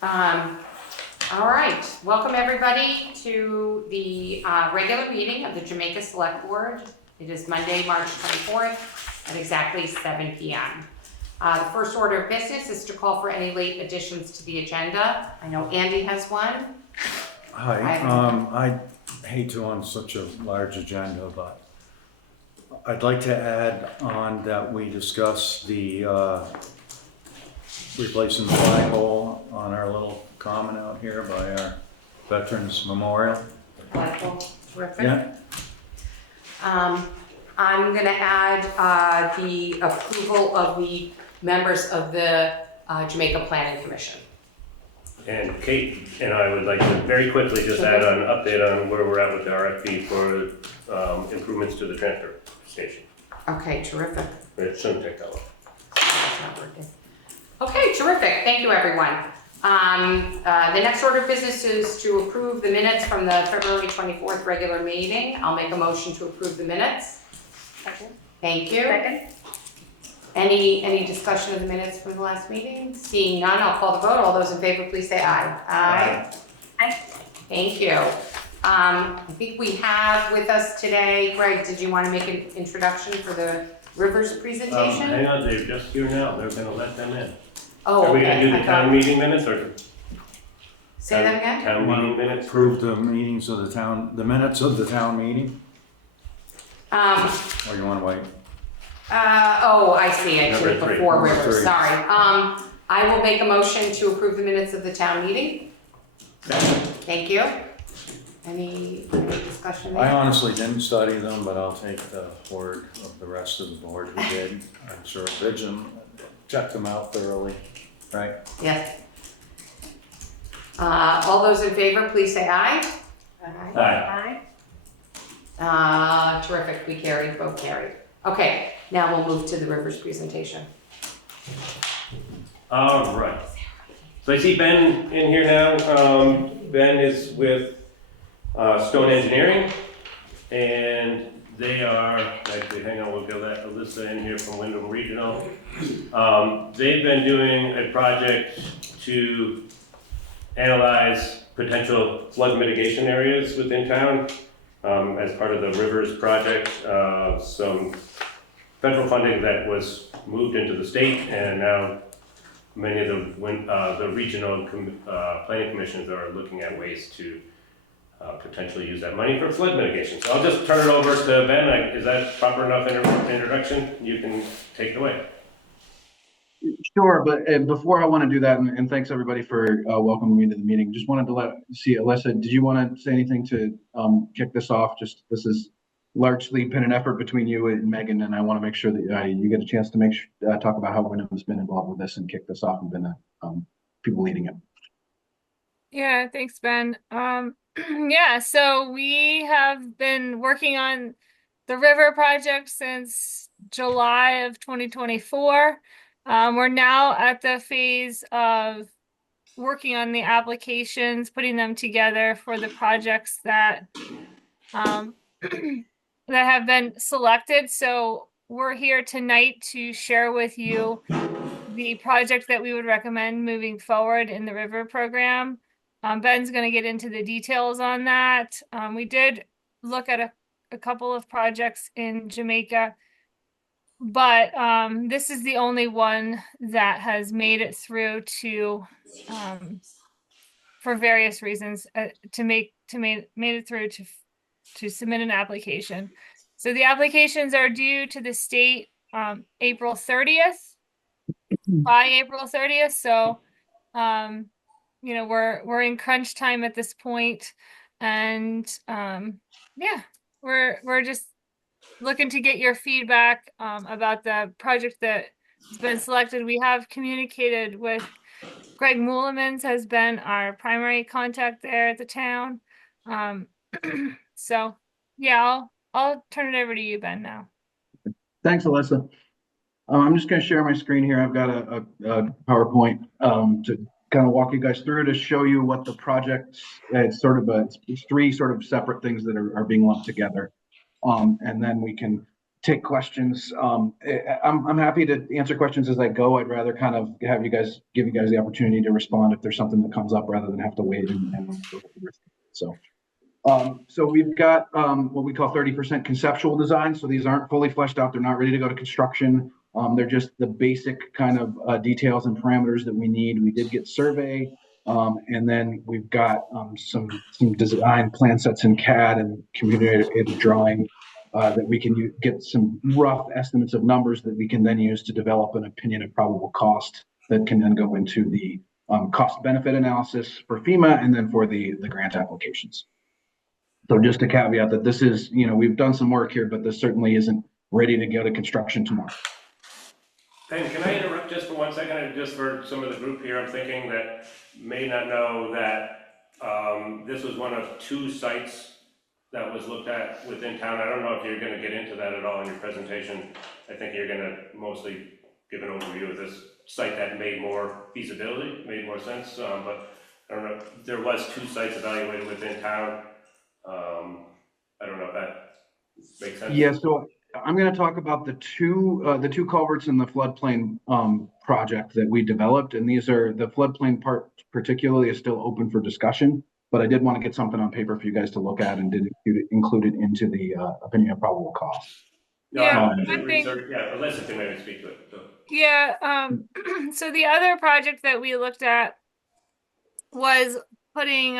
All right, welcome everybody to the regular meeting of the Jamaica Selectboard. It is Monday, March 24th at exactly 7 p.m. The first order of business is to call for any late additions to the agenda. I know Andy has one. Hi, I hate to on such a large agenda, but I'd like to add on that we discuss the replacing the flagpole on our little common out here by our Veterans Memorial. Flagpole, terrific. Yeah. I'm going to add the approval of the members of the Jamaica Planning Commission. And Kate and I would like to very quickly just add an update on where we're at with the RFP for improvements to the transfer station. Okay, terrific. It shouldn't take that long. Okay, terrific. Thank you, everyone. The next order of business is to approve the minutes from the February 24th regular meeting. I'll make a motion to approve the minutes. Second. Thank you. Second. Any discussion of the minutes from the last meeting? Seeing none, I'll call the vote. All those in favor, please say aye. Aye. Aye. Thank you. I think we have with us today, Greg, did you want to make an introduction for the Rivers presentation? Hang on, they're just here now. They're going to let them in. Oh, Are we going okay. to do the town meeting minutes or? Say that again? Town meeting minutes? Approve the meetings of the town, the minutes of the town meeting, or you want to wait? Oh, I see. I Number did three. before Number Rivers. three. Sorry. I will make a motion to approve the minutes of the town meeting. Thank you. Any discussion there? I honestly didn't study them, but I'll take the word of the rest of the board who did. I'm sure Vision checked them out thoroughly, right? Yes. All those in favor, please say aye. Aye. Aye. Terrific. We carried, both carried. Okay, now we'll move to the Rivers presentation. All right. So I see Ben in here now. Ben is with Stone Engineering, and they are, actually, hang on, we'll get that Alyssa in here from Wyndham Regional. They've been doing a project to analyze potential flood mitigation areas within town as part of the Rivers project. Some federal funding that was moved into the state, and now many of the regional planning commissions are looking at ways to potentially use that money for flood mitigation. So I'll just turn it over to Ben. Is that proper enough introduction? You can take it away. Sure, but before I want to do that, and thanks everybody for welcoming me to the meeting. Just wanted to see, Alyssa, did you want to say anything to kick this off? Just this has largely been an effort between you and Megan, and I want to make sure that you get a chance to talk about how Wyndham has been involved with this and kick this off and been the people leading it. Yeah, thanks, Ben. Yeah, so we have been working on the river project since July of 2024. We're now at the phase of working on the applications, putting them together for the projects that that have been selected. So we're here tonight to share with you the project that we would recommend moving forward in the river program. Ben's going to get into the details on that. We did look at a couple of projects in Jamaica, but this is the only one that has made it through to, for various reasons, made it through to submit an application. So the applications are due to the state April 30th, by April 30th. So, you know, we're in crunch time at this point, and yeah, we're just looking to get your feedback about the project that has been selected. We have communicated with Greg Moulemans, has been our primary contact there at the town. So yeah, I'll turn it over to you, Ben, now. Thanks, Alyssa. I'm just going to share my screen here. I've got a PowerPoint to kind of walk you guys through to show you what the project, it's sort of it's three sort of separate things that are being lumped together. And then we can take questions. I'm happy to answer questions as I go. I'd rather kind of give you guys the opportunity to respond if there's something that comes up rather than have to wait and go through it. So we've got what we call 30% conceptual design. So these aren't fully fleshed out. They're not ready to go to construction. They're just the basic kind of details and parameters that we need. We did get survey, and then we've got some design plan sets in CAD and computer-aided drawing that we can get some rough estimates of numbers that we can then use to develop an opinion of probable cost that can then go into the cost benefit analysis for FEMA and then for the grant applications. So just a caveat that this is, we've done some work here, but this certainly isn't ready to go to construction tomorrow. Ben, can I interrupt just for 1 second, just for some of the group here? I'm thinking that may not know that this was one of 2 sites that was looked at within town. I don't know if you're going to get into that at all in your presentation. I think you're going to mostly give an overview of this site that made more feasibility, made more sense. But I don't know, there was 2 sites evaluated within town. I don't know if that makes sense. Yeah, so I'm going to talk about the two culverts in the floodplain project that we developed, and these are the floodplain part particularly is still open for discussion. But I did want to get something on paper for you guys to look at and did include it into the opinion of probable cost. No, Yeah, I one thing. Yeah, Alyssa can maybe speak to it. So. Yeah, so the other project that we looked at was putting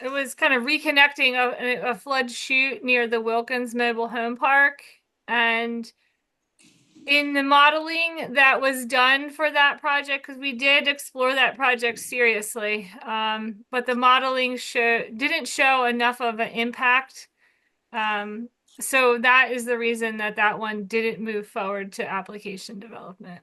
it was kind of reconnecting a flood chute near the Wilkins Mobile Home Park. And in the modeling that was done for that project, because we did explore that project seriously, but the modeling didn't show enough of an impact. So that is the reason that one didn't move forward to application development.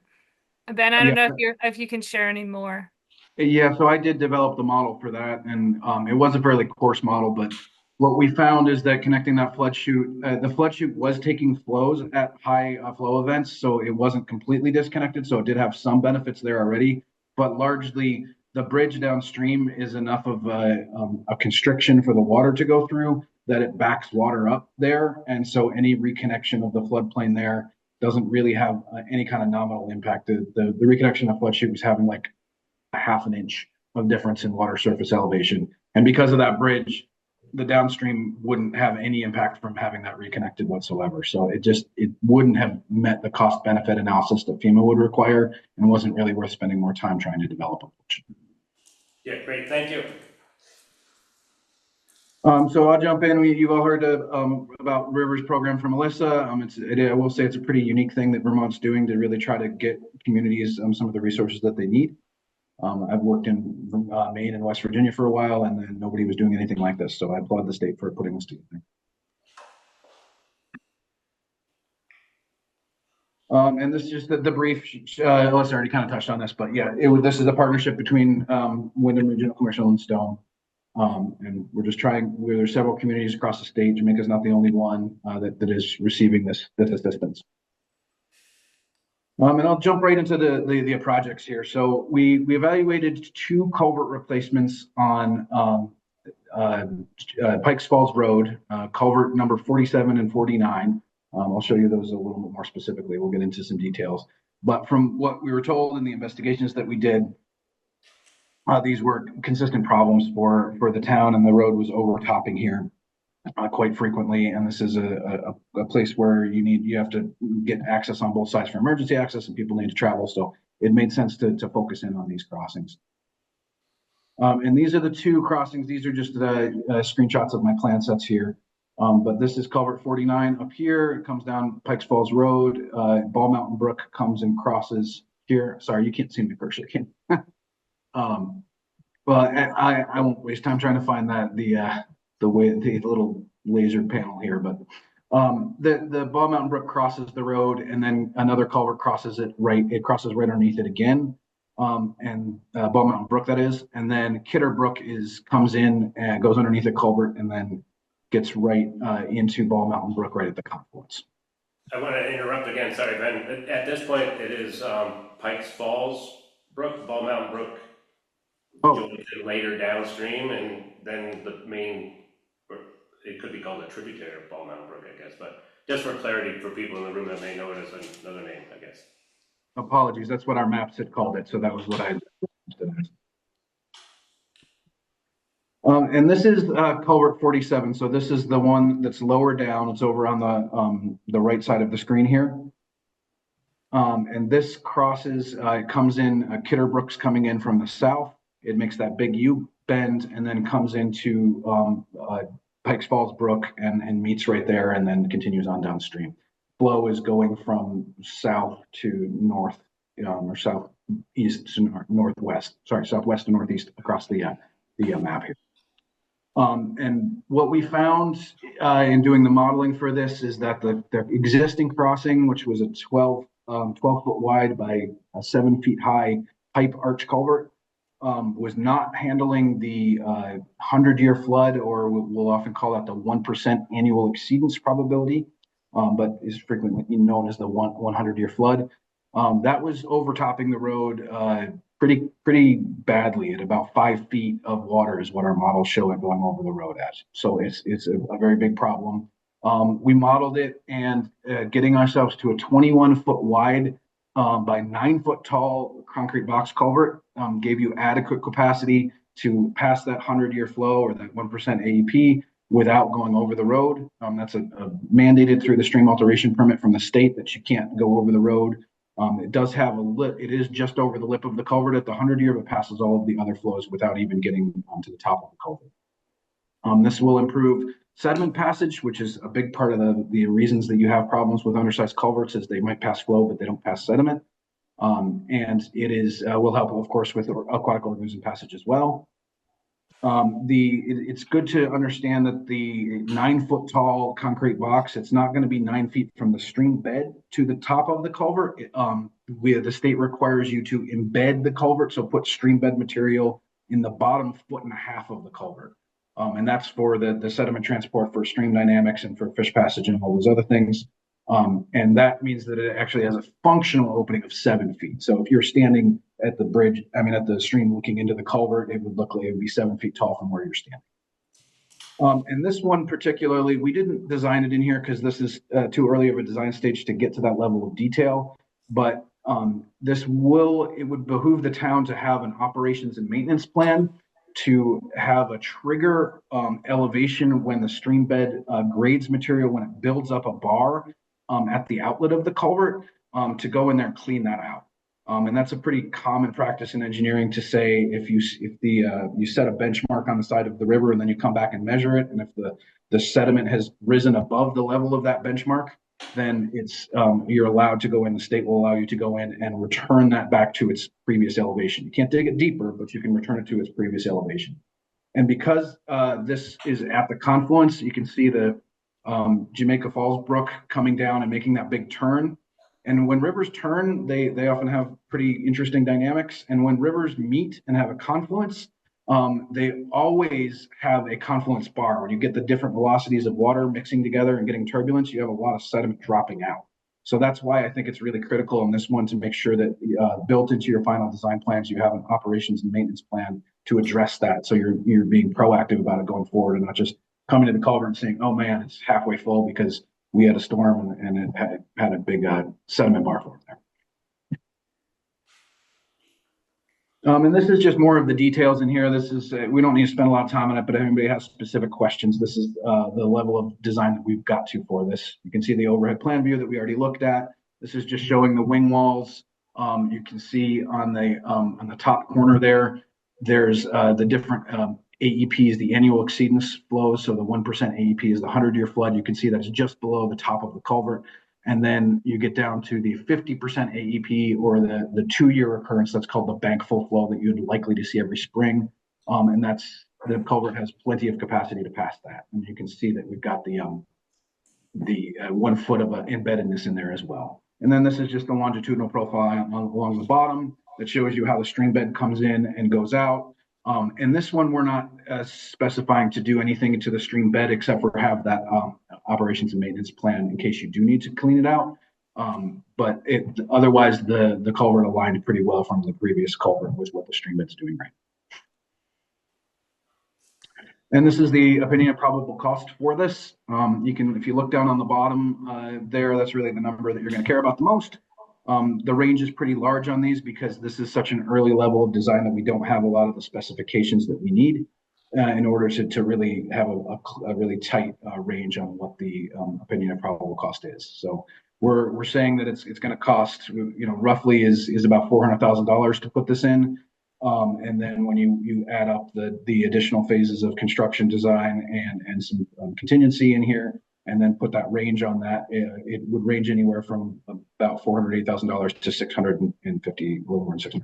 Ben, I don't know if you can share any more. Yeah, so I did develop the model for that, and it was a fairly coarse model, but what we found is that connecting that flood chute, the flood chute was taking flows at high flow events, so it wasn't completely disconnected, so it did have some benefits there already, but largely the bridge downstream is enough of a constriction for the water to go through that it backs water up there, and so any reconnection of the floodplain there doesn't really have any kind of nominal impact. The reconnection of flood chute was having like a half an inch of difference in water surface elevation. And because of that bridge, the downstream wouldn't have any impact from having that reconnected whatsoever. So it wouldn't have met the cost benefit analysis that FEMA would require and wasn't really worth spending more time trying to develop. Yeah, great, thank you. So I'll jump in. You've all heard about Rivers program from Alyssa. I will say it's a pretty unique thing that Vermont's doing to really try to get communities some of the resources that they need. I've worked in Maine and West Virginia for a while, and then nobody was doing anything like this. So I applaud the state for putting this together. And this is just the brief. Alyssa already kind of touched on this, but yeah, this is a partnership between Wyndham Regional Commercial and Stone. And we're just trying. There's several communities across the state. Jamaica's not the only one that is receiving this assistance. And I'll jump right into the projects here. So we evaluated 2 culvert replacements on Pikes Falls Road, culvert number 47 and 49. I'll show you those a little bit more specifically. We'll get into some details. But from what we were told in the investigations that we did, these were consistent problems for the town, and the road was overtopping here quite frequently. And this is a place where you have to get access on both sides for emergency access, and people need to travel. So it made sense to focus in on these crossings. And these are the 2 crossings. These are just screenshots of my plan sets here. But this is culvert 49 up here. It comes down Pikes Falls Road. Ball Mountain Brook comes and crosses here. Sorry, you can't see me first. But I won't waste time trying to find that the little laser panel here. But the Ball Mountain Brook crosses the road, and then another culvert crosses it right. It crosses right underneath it again. And Ball Mountain Brook, that is. And then Kidder Brook comes in and goes underneath a culvert, and then gets right into Ball Mountain Brook right at the confluence. I want to interrupt again, sorry, Ben. At this point, it is Pikes Falls Brook, Ball Mountain Brook, later downstream, and then the main it could be called a tributary of Ball Mountain Brook, I guess, but just for clarity for people in the room that may know it as another name, I guess. Apologies, that's what our maps had called it, so that was what I. And this is culvert 47. So this is the one that's lower down. It's over on the right side of the screen here. And this crosses, it comes in, Kidder Brook's coming in from the south. It makes that big U bend and then comes into Pikes Falls Brook and meets right there and then continues on downstream. Flow is going from south to north, or southeast to northwest. Sorry, southwest to northeast across the map here. And what we found in doing the modeling for this is that the existing crossing, which was a 12 foot wide by 7 feet high pipe arch culvert, was not handling the 100-year flood, or we'll often call that the 1% annual exceedance probability, but is frequently known as the 100-year flood. That was overtopping the road pretty badly at about 5 feet of water is what our models show it going over the road at. So it's a very big problem. We modeled it and getting ourselves to a 21 foot wide by 9 foot tall concrete box culvert gave you adequate capacity to pass that 100-year flow or that 1% AEP without going over the road. That's mandated through the stream alteration permit from the state that you can't go over the road. It does have a lip, it is just over the lip of the culvert at the 100-year, but passes all of the other flows without even getting to the top of the culvert. This will improve sediment passage, which is a big part of the reasons that you have problems with undersized culverts is they might pass flow, but they don't pass sediment. And it will help, of course, with aquatic organism passage as well. It's good to understand that the 9 foot tall concrete box, it's not going to be 9 feet from the stream bed to the top of the culvert. The state requires you to embed the culvert, so put stream bed material in the bottom 1.5 feet of the culvert. And that's for the sediment transport for stream dynamics and for fish passage and all those other things. And that means that it actually has a functional opening of 7 feet. So if you're standing at the bridge, at the stream looking into the culvert, it would look like it would be 7 feet tall from where you're standing. And this one particularly, we didn't design it in here because this is too early of a design stage to get to that level of detail. But it would behoove the town to have an operations and maintenance plan to have a trigger elevation when the stream bed grades material, when it builds up a bar at the outlet of the culvert, to go in there and clean that out. And that's a pretty common practice in engineering to say if you set a benchmark on the side of the river and then you come back and measure it, and if the sediment has risen above the level of that benchmark, then you're allowed to go in. The state will allow you to go in and return that back to its previous elevation. You can't dig it deeper, but you can return it to its previous elevation. And because this is at the confluence, you can see the Jamaica Falls Brook coming down and making that big turn. And when rivers turn, they often have pretty interesting dynamics. And when rivers meet and have a confluence, they always have a confluence bar. When you get the different velocities of water mixing together and getting turbulence, you have a lot of sediment dropping out. So that's why I think it's really critical in this one to make sure that built into your final design plans, you have an operations and maintenance plan to address that. So you're being proactive about it going forward and not just coming to the culvert and saying, oh man, it's halfway full because we had a storm and it had a big sediment bar for it there. And this is just more of the details in here. This is, we don't need to spend a lot of time on it, but if anybody has specific questions, this is the level of design that we've got to for this. You can see the overhead plan view that we already looked at. This is just showing the wing walls. You can see on the top corner there's the different AEPs, the annual exceedance flows. So the 1% AEP is the 100-year flood. You can see that's just below the top of the culvert. And then you get down to the 50% AEP or the 2-year occurrence. That's called the bank full flow that you'd likely to see every spring. And that's the culvert has plenty of capacity to pass that. And you can see that we've got the 1 foot of embeddedness in there as well. And then this is just the longitudinal profile along the bottom that shows you how the stream bed comes in and goes out. And this one, we're not specifying to do anything to the stream bed except for have that operations and maintenance plan in case you do need to clean it out. But otherwise, the culvert aligned pretty well from the previous culvert with what the stream bed's doing right. And this is the opinion of probable cost for this. You can, if you look down on the bottom there, that's really the number that you're going to care about the most. The range is pretty large on these because this is such an early level of design that we don't have a lot of the specifications that we need in order to really have a really tight range on what the opinion of probable cost is. So we're saying that it's going to cost, roughly is about $400,000 to put this in. And then when you add up the additional phases of construction design and some contingency in here, and then put that range on that, it would range anywhere from about $480,000 to $650,000, a little more than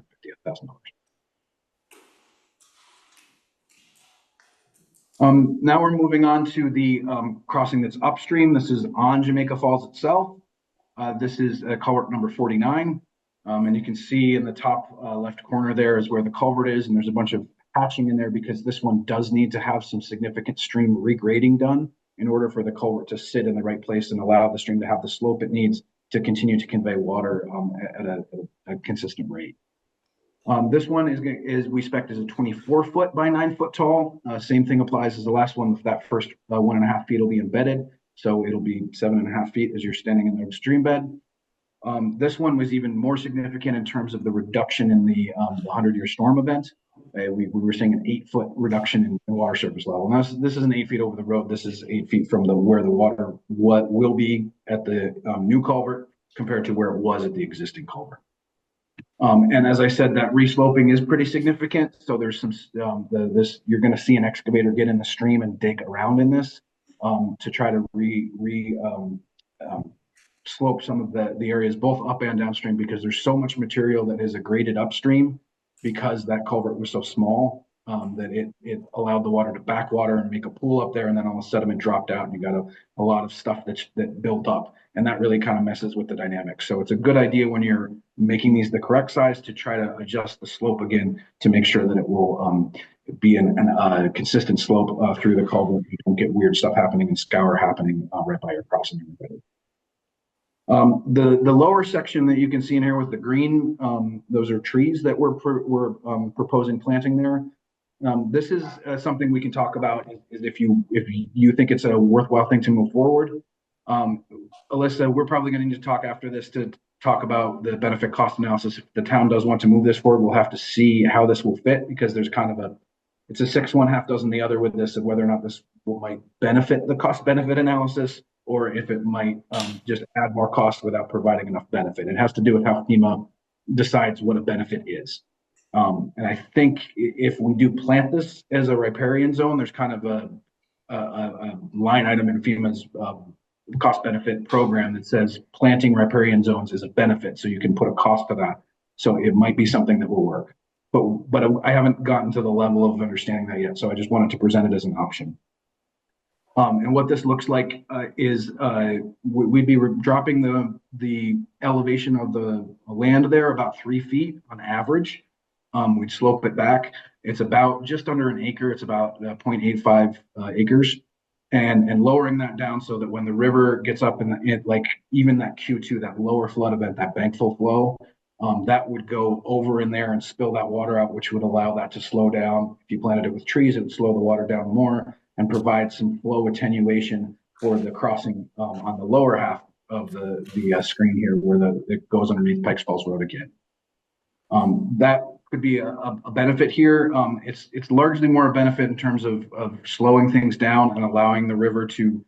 $650,000. Now we're moving on to the crossing that's upstream. This is on Jamaica Falls itself. This is culvert number 49. And you can see in the top left corner there is where the culvert is, and there's a bunch of patching in there because this one does need to have some significant stream regrading done in order for the culvert to sit in the right place and allow the stream to have the slope it needs to continue to convey water at a consistent rate. This one is we expect is a 24-foot by 9-foot tall. Same thing applies as the last one. That first 1.5 feet will be embedded, so it'll be 7.5 feet as you're standing in the stream bed. This one was even more significant in terms of the reduction in the 100-year storm event. We were seeing an 8-foot reduction in water surface level. Now, this isn't 8 feet over the road. This is 8 feet from where the water will be at the new culvert compared to where it was at the existing culvert. And as I said, that resloping is pretty significant. So there's some you're going to see an excavator get in the stream and dig around in this to try to slope some of the areas both up and downstream because there's so much material that is graded upstream because that culvert was so small that it allowed the water to backwater and make a pool up there, and then all the sediment dropped out and you got a lot of stuff that built up, and that really kind of messes with the dynamics. So it's a good idea when you're making these the correct size to try to adjust the slope again to make sure that it will be a consistent slope through the culvert. You don't get weird stuff happening and scour happening right by your crossing. The lower section that you can see in here with the green, those are trees that we're proposing planting there. This is something we can talk about is if you think it's a worthwhile thing to move forward. Alyssa, we're probably going to need to talk after this to talk about the benefit cost analysis. If the town does want to move this forward, we'll have to see how this will fit because there's kind of it's a 6 1 half dozen the other with this of whether or not this might benefit the cost benefit analysis, or if it might just add more cost without providing enough benefit. It has to do with how FEMA decides what a benefit is. And I think if we do plant this as a riparian zone, there's kind of a line item in FEMA's cost benefit program that says planting riparian zones is a benefit, so you can put a cost to that. So it might be something that will work. But I haven't gotten to the level of understanding that yet, so I just wanted to present it as an option. And what this looks like is we'd be dropping the elevation of the land there about 3 feet on average. We'd slope it back. It's about just under an acre. It's about 0.85 acres, and lowering that down so that when the river gets up like even that Q2, that lower flood event, that bankful flow, that would go over in there and spill that water out, which would allow that to slow down. If you planted it with trees, it would slow the water down more and provide some flow attenuation for the crossing on the lower half of the screen here where it goes underneath Pikes Falls Road again. That could be a benefit here. It's largely more a benefit in terms of slowing things down and allowing the river to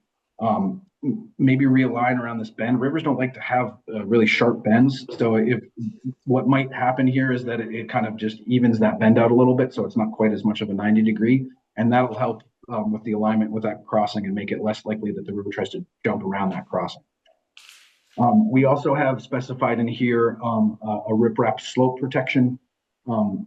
maybe realign around this bend. Rivers don't like to have really sharp bends. So what might happen here is that it kind of just evens that bend out a little bit. So it's not quite as much of a 90 degree, and that'll help with the alignment with that crossing and make it less likely that the river tries to jump around that crossing. We also have specified in here a riprap slope protection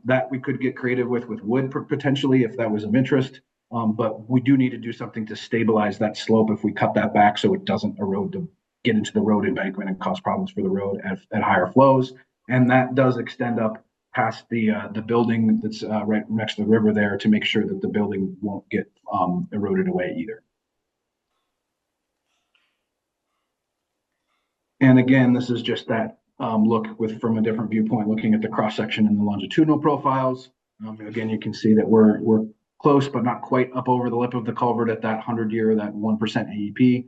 that we could get creative with wood potentially if that was of interest. But we do need to do something to stabilize that slope if we cut that back so it doesn't erode to get into the road embankment and cause problems for the road at higher flows. And that does extend up past the building that's right next to the river there to make sure that the building won't get eroded away either. And again, this is just that look from a different viewpoint, looking at the cross section and the longitudinal profiles. Again, you can see that we're close, but not quite up over the lip of the culvert at that 100-year, that 1% AEP.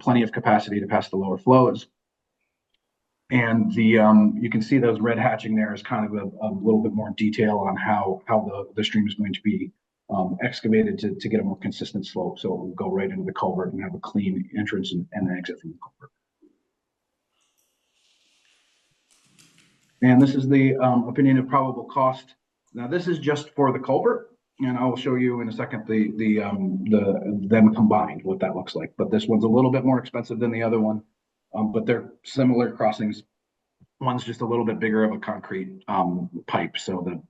Plenty of capacity to pass the lower flows. And you can see those red hatching there is kind of a little bit more detail on how the stream is going to be excavated to get a more consistent slope. So it will go right into the culvert and have a clean entrance and exit from the culvert. And this is the opinion of probable cost. Now this is just for the culvert, and I will show you in a second them combined, what that looks like. But this one's a little bit more expensive than the other one, but they're similar crossings. One's just a little bit bigger of a concrete pipe, so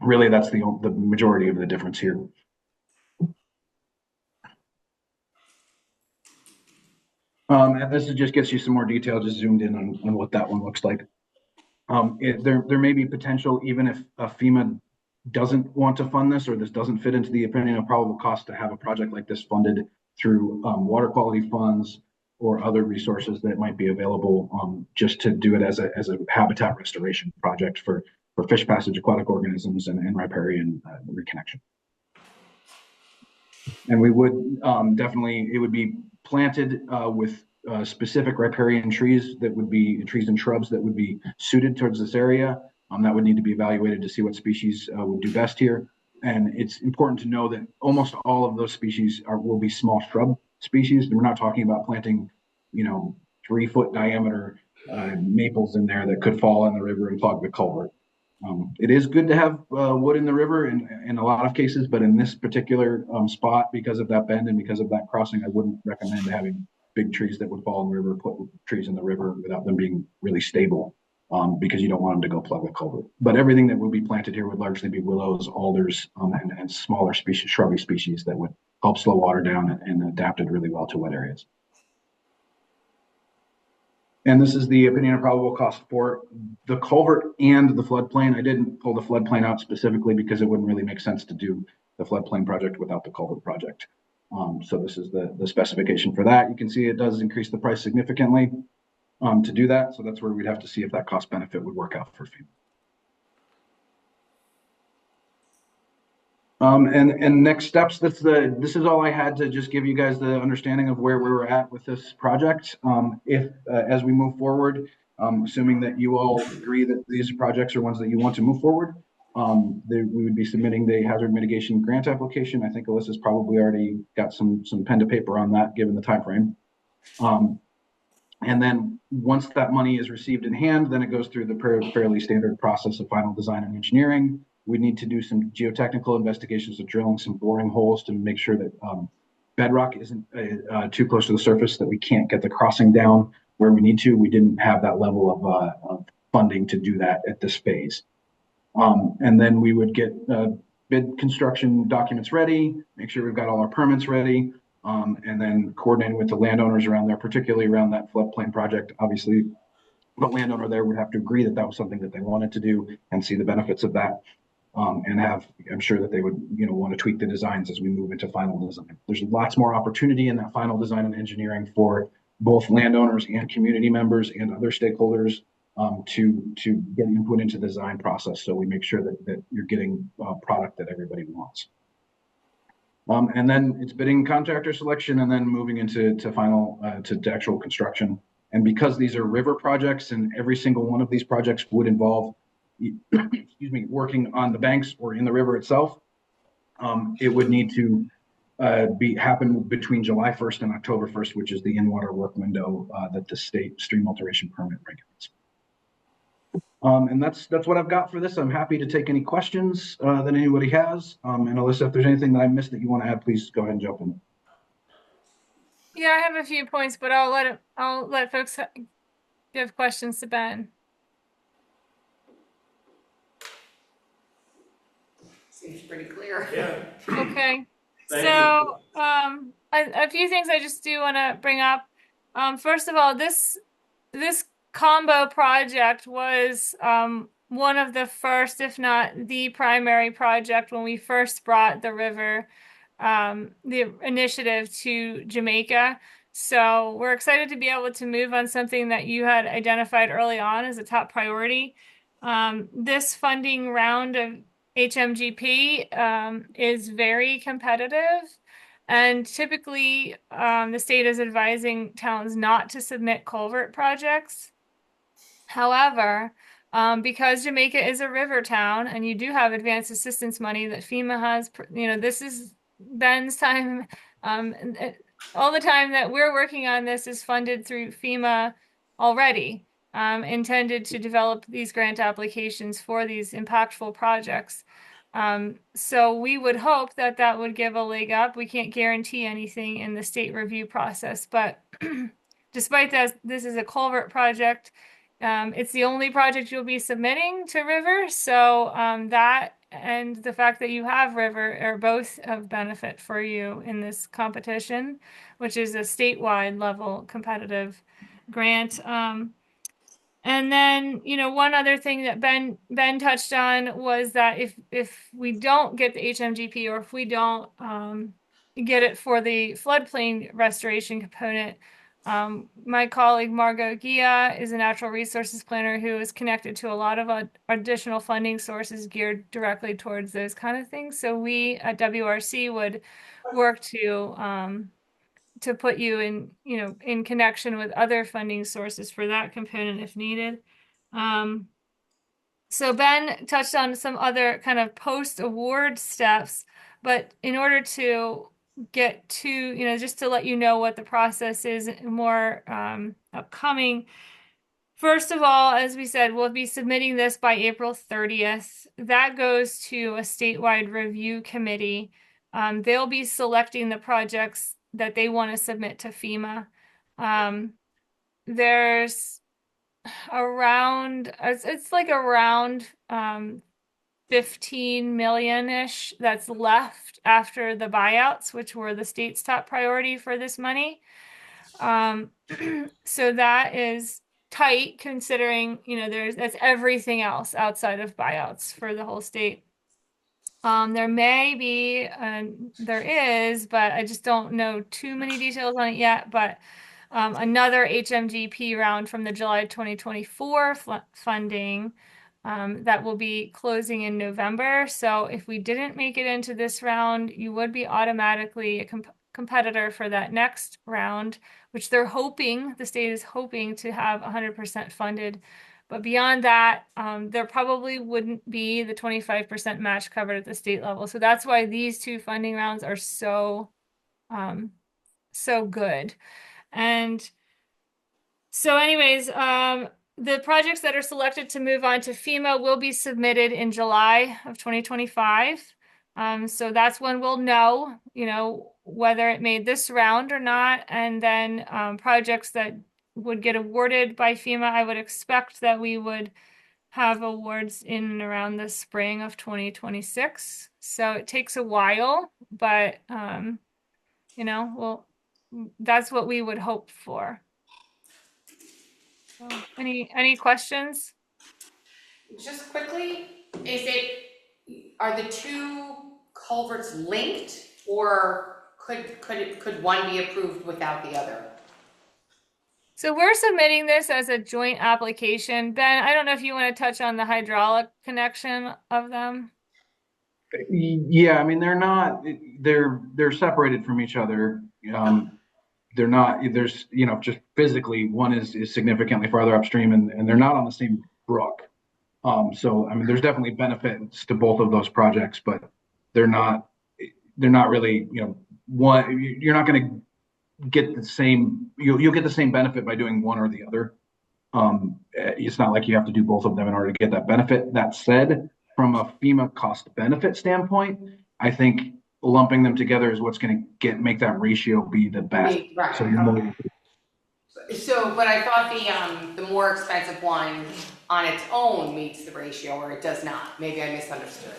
really that's the majority of the difference here. And this just gets you some more detail, just zoomed in on what that one looks like. There may be potential, even if FEMA doesn't want to fund this, or this doesn't fit into the opinion of probable cost, to have a project like this funded through water quality funds or other resources that might be available, just to do it as a habitat restoration project for fish passage, aquatic organisms, and riparian reconnection. And we would definitely, it would be planted with specific riparian trees that would be trees and shrubs that would be suited towards this area. That would need to be evaluated to see what species would do best here. And it's important to know that almost all of those species will be small shrub species. We're not talking about planting, 3-foot diameter maples in there that could fall in the river and clog the culvert. It is good to have wood in the river in a lot of cases, but in this particular spot, because of that bend and because of that crossing, I wouldn't recommend having big trees that would fall in the river, put trees in the river without them being really stable, because you don't want them to go plug the culvert. But everything that would be planted here would largely be willows, alders, and smaller species, shrubby species that would help slow water down and adapted really well to wet areas. And this is the opinion of probable cost for the culvert and the floodplain. I didn't pull the floodplain out specifically because it wouldn't really make sense to do the floodplain project without the culvert project. So this is the specification for that. You can see it does increase the price significantly to do that. So that's where we'd have to see if that cost benefit would work out for FEMA. And next steps, this is all I had to just give you guys the understanding of where we were at with this project. As we move forward, assuming that you all agree that these projects are ones that you want to move forward, we would be submitting the hazard mitigation grant application. I think Alyssa's probably already got some pen to paper on that, given the time frame. And then once that money is received in hand, then it goes through the fairly standard process of final design and engineering. We need to do some geotechnical investigations of drilling some boring holes to make sure that bedrock isn't too close to the surface, that we can't get the crossing down where we need to. We didn't have that level of funding to do that at this phase. And then we would get bid construction documents ready, make sure we've got all our permits ready, and then coordinating with the landowners around there, particularly around that floodplain project. Obviously, the landowner there would have to agree that that was something that they wanted to do and see the benefits of that. And I'm sure that they would, want to tweak the designs as we move into final design. There's lots more opportunity in that final design and engineering for both landowners and community members and other stakeholders to get input into the design process. So we make sure that you're getting a product that everybody wants. And then it's bidding, contractor selection, and then moving into final to actual construction. And because these are river projects and every single one of these projects would involve working on the banks or in the river itself, it would need to happen between July 1st and October 1st, which is the in-water work window that the state stream alteration permit regulates. And that's what I've got for this. I'm happy to take any questions that anybody has. And Alyssa, if there's anything that I missed that you want to add, please go ahead and jump in. Yeah, I have a few points, but I'll let folks give questions to Ben. Seems pretty clear. Yeah. Okay. Thank So, a few things I just do want to bring up. First of all, this combo project was one of the first, if not the primary project when we first brought the river, the initiative to Jamaica. So we're excited to be able to move on something that you had identified early on as a top priority. This funding round of HMGP is very competitive. And typically, the state is advising towns not to submit culvert projects. However, because Jamaica is a river town and you do have advanced assistance money that FEMA has, this is Ben's time. All the time that we're working on this is funded through FEMA already, intended to develop these grant applications for these impactful projects. So we would hope that that would give a leg up. We can't guarantee anything in the state review process, but despite that, this is a culvert project. It's the only project you'll be submitting to River, so that and the fact that you have River are both of benefit for you in this competition, which is a statewide level competitive grant. And then, one other thing that Ben touched on was that if we don't get the HMGP, or if we don't get it for the floodplain restoration component, my colleague Margot Gia is a natural resources planner who is connected to a lot of additional funding sources geared directly towards those kind of things. So we at WRC would work to put you in connection with other funding sources for that component if needed. So Ben touched on some other kind of post-award steps, but in order to get to, just to let you know what the process is more upcoming. First of all, as we said, we'll be submitting this by April 30th. That goes to a statewide review committee. They'll be selecting the projects that they want to submit to FEMA. There's around, it's like around 15 million-ish that's left after the buyouts, which were the state's top priority for this money. So that is tight considering, that's everything else outside of buyouts for the whole state. There may be, there is, but I just don't know too many details on it yet, but another HMGP round from the July 2024 funding that will be closing in November. So if we didn't make it into this round, you would be automatically a competitor for that next round, which the state is hoping to have 100% funded. But beyond that, there probably wouldn't be the 25% match covered at the state level. So that's why these two funding rounds are so good. And so anyways, the projects that are selected to move on to FEMA will be submitted in July of 2025. So that's when we'll know, whether it made this round or not. And then projects that would get awarded by FEMA, I would expect that we would have awards in and around the spring of 2026. So it takes a while, but, that's what we would hope for. So, any questions? Just quickly, are the two culverts linked, or could one be approved without the other? So we're submitting this as a joint application. Ben, I don't know if you want to touch on the hydraulic connection of them. Yeah, I mean, they're separated from each other. They're not, there's, just physically one is significantly farther upstream and they're not on the same brook. So, I mean, there's definitely benefits to both of those projects, but they're not really, you're not going to get the same, you'll get the same benefit by doing one or the other. It's not like you have to do both of them in order to get that benefit. That said, from a FEMA cost benefit standpoint, I think lumping them together is what's going to make that ratio be the best. Right. So you're more. So, but I thought the more expensive one on its own meets the ratio, or it does not. Maybe I misunderstood.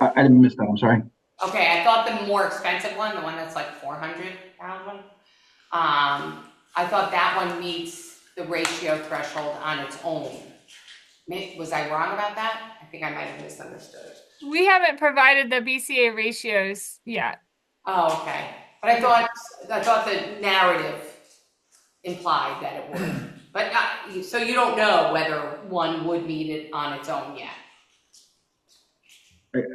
I didn't miss that. I'm sorry. Okay, I thought the more expensive one, the one that's like 400 pound one, I thought that one meets the ratio threshold on its own. Was I wrong about that? I think I might have misunderstood. We haven't provided the BCA ratios yet. Oh, okay. But I thought the narrative implied that it would. But so you don't know whether one would meet it on its own yet.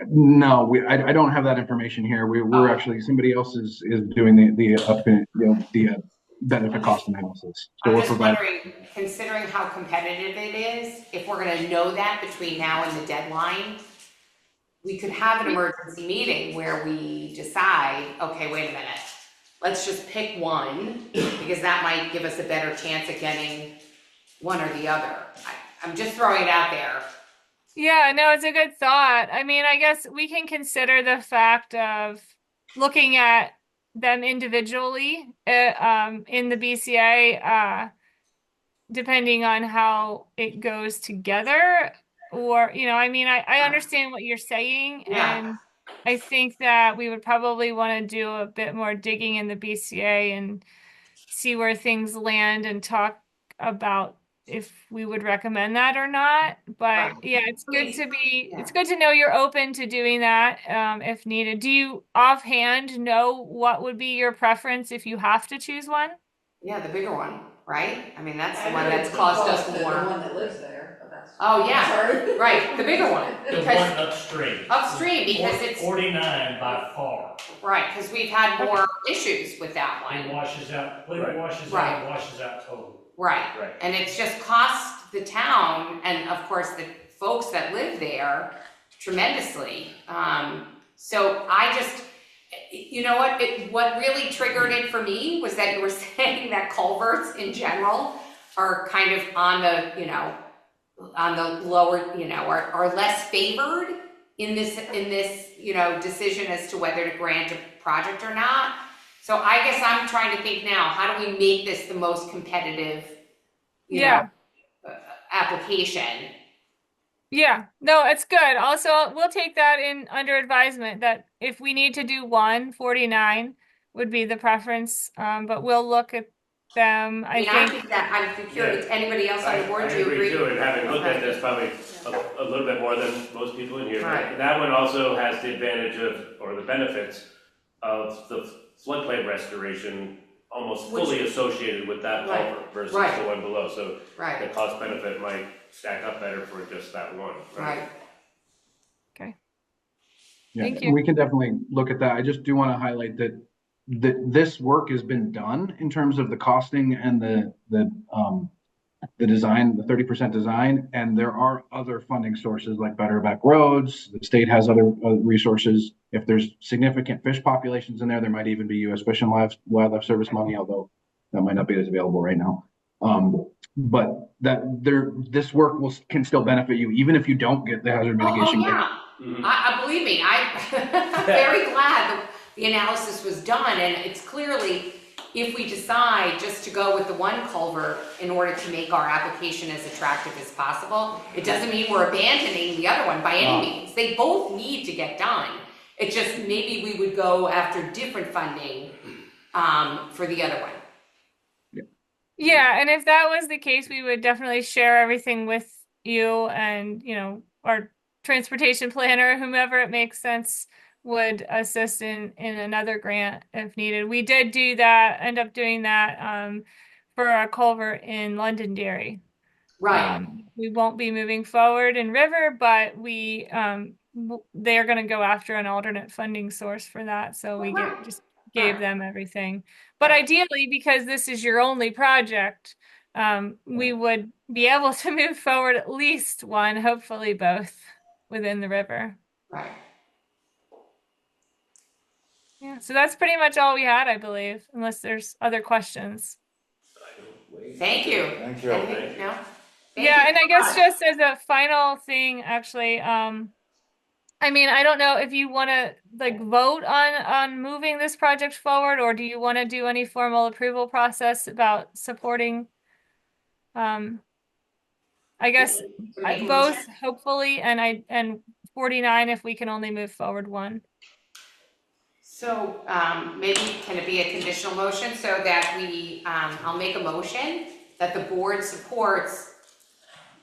No, I don't have that information here. We're Oh. actually, somebody else is doing the benefit cost analysis. So I'm we're just providing. wondering, considering how competitive it is, if we're gonna know that between now and the deadline, we could have an emergency meeting where we decide, okay, wait a minute, let's just pick one, because that might give us a better chance at getting one or the other. I'm just throwing it out there. Yeah, no, it's a good thought. I mean, I guess we can consider the fact of looking at them individually in the BCA, depending on how it goes together. Or, I mean, I understand what you're saying, Yeah. and I think that we would probably want to do a bit more digging in the BCA and see where things land and talk about if we would recommend that or not. Right. But yeah, it's Please. it's good to know you're open to doing that if needed. Do you offhand know what would be your preference if you have to choose one? Yeah, the bigger one, right? I mean, that's the I one know that's it's cost us the more. one that lives there, but that's. Oh, yeah, Sorry. right, the bigger one, The because one upstream. upstream, because it's, 49 by far. right, because we've had more issues with that It one. washes out, when Right. it washes Right. out, it washes out totally. Right, Right. and it's just cost the town, and of course, the folks that live there tremendously. So I just, you know what, what really triggered it for me was that you were saying that culverts in general are kind of on the, on the lower, are less favored in this, decision as to whether to grant a project or not. So I guess I'm trying to think now, how do we make this the most competitive, application? Yeah, no, it's good. Also, we'll take that in under advisement that if we need to do 149 would be the preference. But we'll look at them. I mean, I think that, I'm curious, anybody else on the board, do you agree? I agree too, and having looked at this, probably a little bit more than most people in here. Right. That one also has the advantage or the benefits of the floodplain restoration almost fully associated with that Right. culvert versus Right. the one below. So the Right, cost benefit might stack up better for just that one. right. Yeah, Thank you. we can definitely look at that. I just do want to highlight that this work has been done in terms of the costing and the design, the 30% design, and there are other funding sources like Better Back Roads. The state has other resources. If there's significant fish populations in there, there might even be U.S. Fish and Wildlife Service money, although that might not be as available right now. But this work can still benefit you even if you don't get the hazard mitigation. Oh, yeah. Mhm. I believe me, I'm very glad the analysis was done, and it's clearly, if we decide just to go with the one culvert in order to make our application as attractive as possible, it doesn't mean we're abandoning the other one by any means. They both need to get done. It just, maybe we would go after different funding, for the other one. Yeah, and if that was the case, we would definitely share everything with you and, our transportation planner, whomever it makes sense would assist in another grant if needed. We did end up doing that for our culvert in Londonderry. Right, We won't be moving forward in River, but they're going to go after an alternate funding source for that. So we just gave them everything. But ideally, because this is your only project, we would be able to move forward at least one, hopefully both, within the river. right. Yeah, so that's pretty much all we had, I believe, unless there's other questions. Thank you. Thank you. Anything? No? Thank Yeah, you and I so guess much. just as a final thing, actually, I mean, I don't know if you want to vote on moving this project forward, or do you want to do any formal approval process about supporting? I guess Make a both, motion? hopefully, and 49 if we can only move forward one. So, maybe can it be a conditional motion so that I'll make a motion that the board supports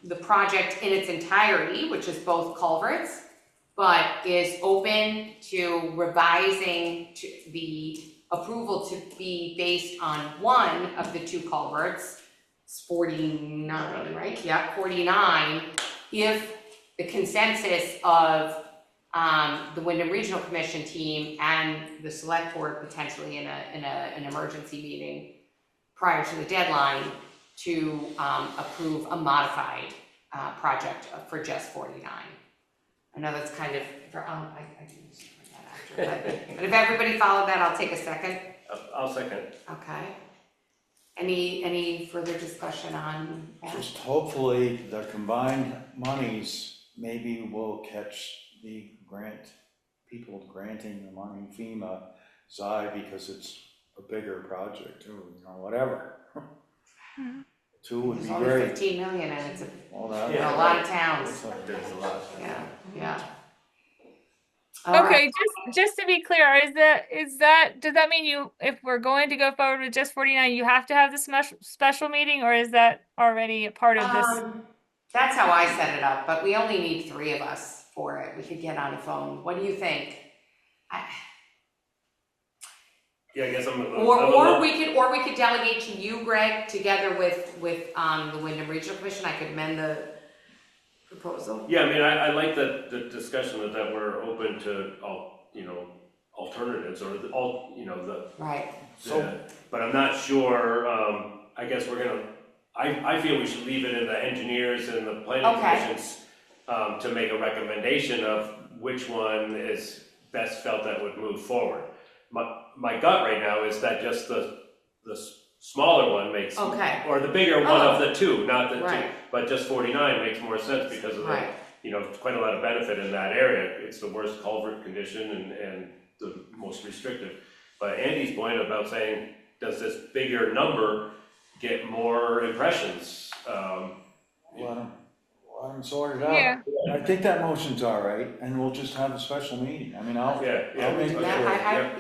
the project in its entirety, which is both culverts, but is open to revising the approval to be based on one of the two culverts. It's 49, right? Yeah, 49, if the consensus of the Wyndham Regional Commission team and the select board potentially in an emergency meeting prior to the deadline to approve a modified project for just 49. I know that's kind of, I can just put that after, but if everybody followed that, I'll take a second. I'll second. Okay. Any further discussion on that? Just hopefully the combined monies maybe will catch the people granting the money, FEMA side, because it's a bigger project too, whatever. 2 would be There's only great. 15 million and it's All a that. lot of towns. There's a lot. Yeah. All right. Okay, just to be clear, does that mean if we're going to go forward with just 49, you have to have the special meeting, or is that already a part of this? That's how I set it up, but we only need 3 of us for it. We could get on the phone. What do you think? Yeah, I guess Or we could delegate to you, Greg, together with the Wyndham Regional Commission. I could amend the proposal. Yeah, I mean, I like the discussion that we're open to, alternatives or Right. but I'm not sure, I guess I feel we should leave it in the engineers and the planning commissions to make a recommendation of which one is best felt that would move forward. My gut right now is that just the smaller one makes, or the bigger one of the 2, not the 2, but just 49 makes more sense because of quite a lot of benefit in that area. It's the worst culvert condition and the most restrictive. But Andy's point about saying, does this bigger number get more impressions? Let them sort it out. Yeah. I think that motion's all right, and we'll just have a special meeting. I mean, I'll make it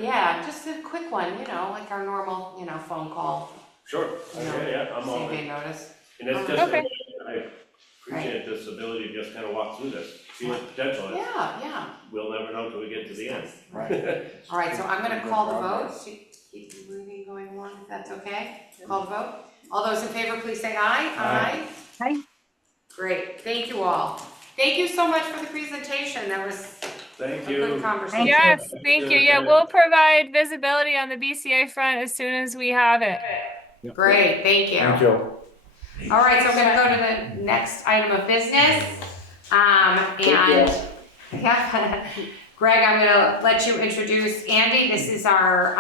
Yeah, just a quick one, like our normal, phone call. Sure, I'm all Same in. day notice. And it's just, Okay. I appreciate this ability to just kind of walk through this, see the potential. Yeah. We'll never know until we get to the end. Right. All right, so I'm gonna call the vote to keep the meeting going along, if that's okay. Call the vote. All those in favor, please say aye. Aye. Great, thank you all. Thank you so much for the presentation. That was Thank a you. good conversation. Yes, thank you. Yeah, we'll provide visibility on the BCA front as soon as we have it. Great, thank you. Thank you. All right, so I'm gonna go to the next item of business. Greg, I'm gonna let you introduce Andy. This is our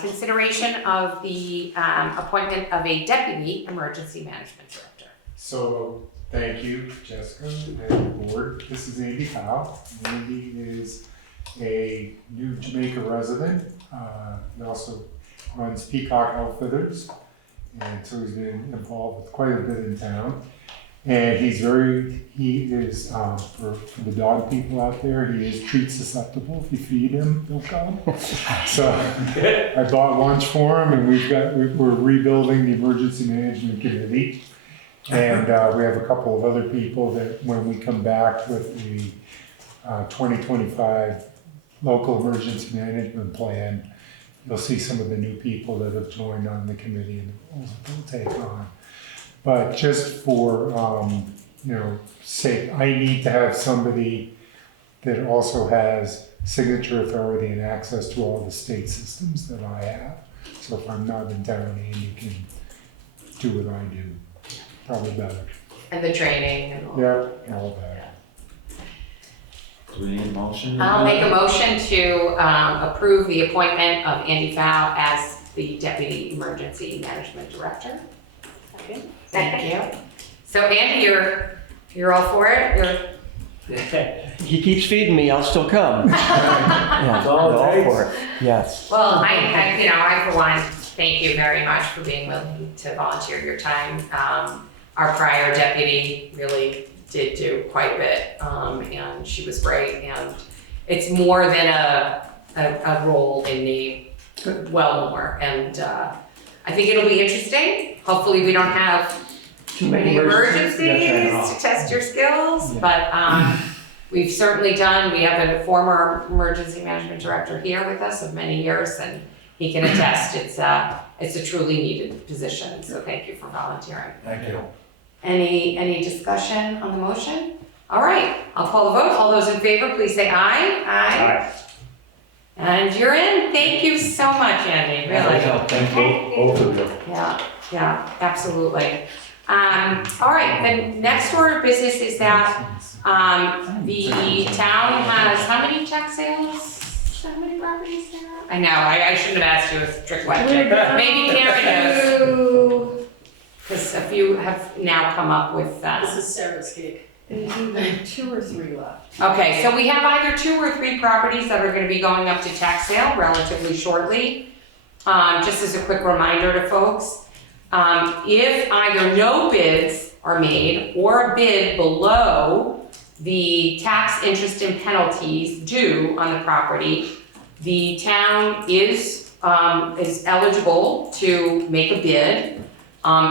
consideration of the appointment of a deputy emergency management director. So, thank you, Jessica and the board. This is Andy Pfau. Andy is a new Jamaica resident. He also runs Peacock Outfitters, and so he's been involved with quite a bit in town. And he is for the dog people out there, he is treat susceptible. If you feed him, he'll come. So I bought lunch for him, and we're rebuilding the emergency management committee. And we have a couple of other people that when we come back with the 2025 local emergency management plan, you'll see some of the new people that have joined on the committee and the roles that they'll take on. But just for, sake, I need to have somebody that also has signature authority and access to all the state systems that I have. So if I'm not in town, Andy can do what I do. Probably better. And the training and all. Yeah, all that. Do we need a motion? I'll make a motion to approve the appointment of Andy Pfau as the deputy emergency management director. Thank you. So Andy, you're all for it? He keeps feeding me, I'll still come. Yeah, That's all it all takes. for it. Yes. Well, I for one, thank you very much for being willing to volunteer your time. Our prior deputy really did do quite a bit, and she was great, and it's more than a role in me, well more, and I think it'll be interesting. Hopefully we don't have too many emergencies to test your skills, but we've certainly done. We have a former emergency management director here with us of many years, and he can attest it's a truly needed position. So thank you for volunteering. Thank you. Any discussion on the motion? All right, I'll call the vote. All those in favor, please say aye. Aye. And you're in. Thank you so much, Andy, really. Thank you. Both of you. Yeah, absolutely. All right, the next order of business is that, the town has, how many tax sales? How many properties there are? I know, I shouldn't have asked you a trick question. Maybe Karen knows. Because a few have now come up with, This is Sarah's gig. Either 2 or 3 left. Okay, so we have either 2 or 3 properties that are gonna be going up to tax sale relatively shortly. Just as a quick reminder to folks, if either no bids are made or a bid below the tax, interest, and penalties due on the property, the town is eligible to make a bid.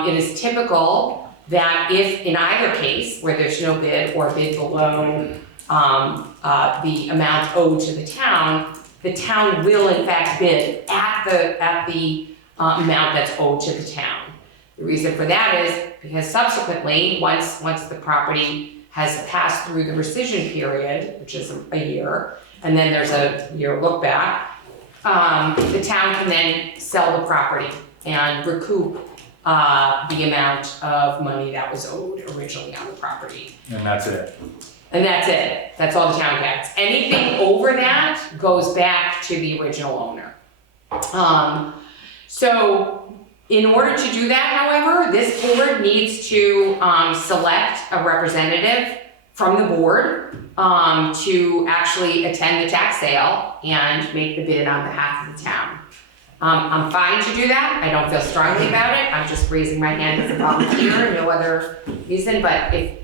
It is typical that if in either case, where there's no bid or bid below the amount owed to the town will in fact bid at the amount that's owed to the town. The reason for that is because subsequently, once the property has passed through the rescission period, which is a year, and then there's a year look back, the town can then sell the property and recoup the amount of money that was owed originally on the property. And that's it. And that's it. That's all the town gets. Anything over that goes back to the original owner. So in order to do that, however, this board needs to select a representative from the board to actually attend the tax sale and make the bid on behalf of the town. I'm fine to do that. I don't feel strongly about it. I'm just raising my hand as a volunteer, no other reason, but if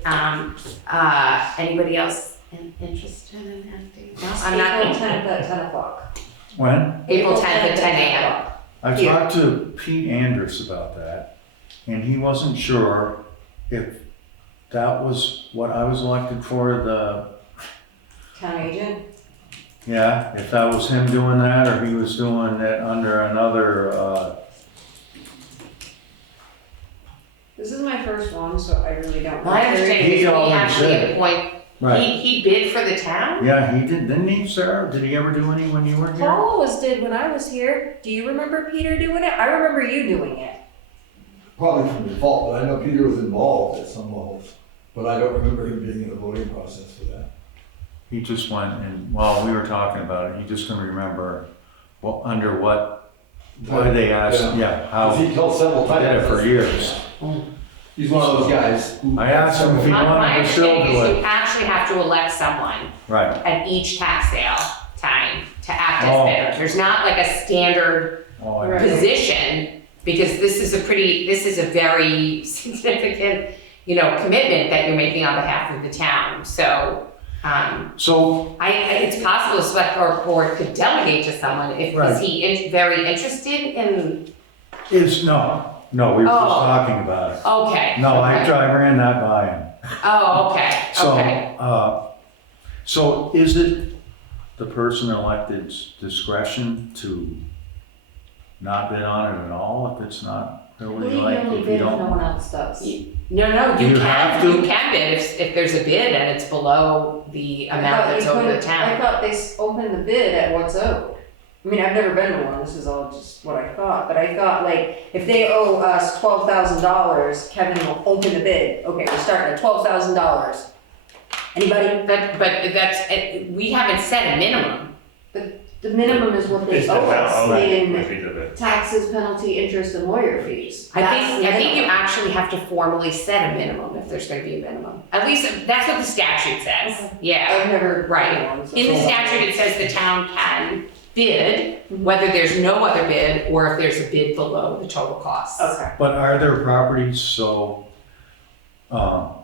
anybody else interested in acting? No, I'm not. April 10th at 10 o'clock. When? April 10th at 10 a.m. I Here. talked to Pete Andrus about that, and he wasn't sure if that was what I was elected for, Town agent? yeah, if that was him doing that, or he was doing it under another, This is my first one, so I really don't know. My understanding is He we always actually said. appoint, right. he bid for the town? Yeah, he did, didn't he, Sarah? Did he ever do any when you were here? Paul always did when I was here. Do you remember Peter doing it? I remember you doing it. Probably from default, but I know Peter was involved at some levels, but I don't remember him being in the voting process for that. He just went and, while we were talking about it, he just couldn't remember under what, why they asked, yeah, how. He told several He times. did it for years. He's one of those guys. I asked him if he My wanted to still understanding do is it. you actually have to elect someone Right, at each tax sale time to act as Oh. bidder. There's not like a standard oh, I Right. position, because this is a very significant, commitment that you're making on behalf of the town. So, so, it's possible the select board could delegate to someone if, Right. is he very interested in, no, we were just Oh. talking about it. okay. No, I okay. ran that by him. Oh, okay, okay. So is it the person elected's discretion to not bid on it at all if it's not really like, if you don't? one else does. No, Do you you have can, to? you can bid if there's a bid and it's below the amount that's over the I town. thought they opened the bid at what's owed. I mean, I've never been to one, this is all just what I thought, but I thought like, if they owe us $12,000, Kevin will open the bid. Okay, we're starting at $12,000. Anybody? But that's, we haven't set a minimum. The minimum is what they It's the owe amount us owed, in might be the bid. taxes, penalty, interest, and lawyer fees. I That's the think you minimum. actually have to formally set a minimum if there's gonna be a minimum. At least, that's what the statute says, Okay. yeah. I've never Right. done one, so- In the statute, it says the town can bid, whether there's no other bid or if there's a bid below the total cost. Okay. But are there properties so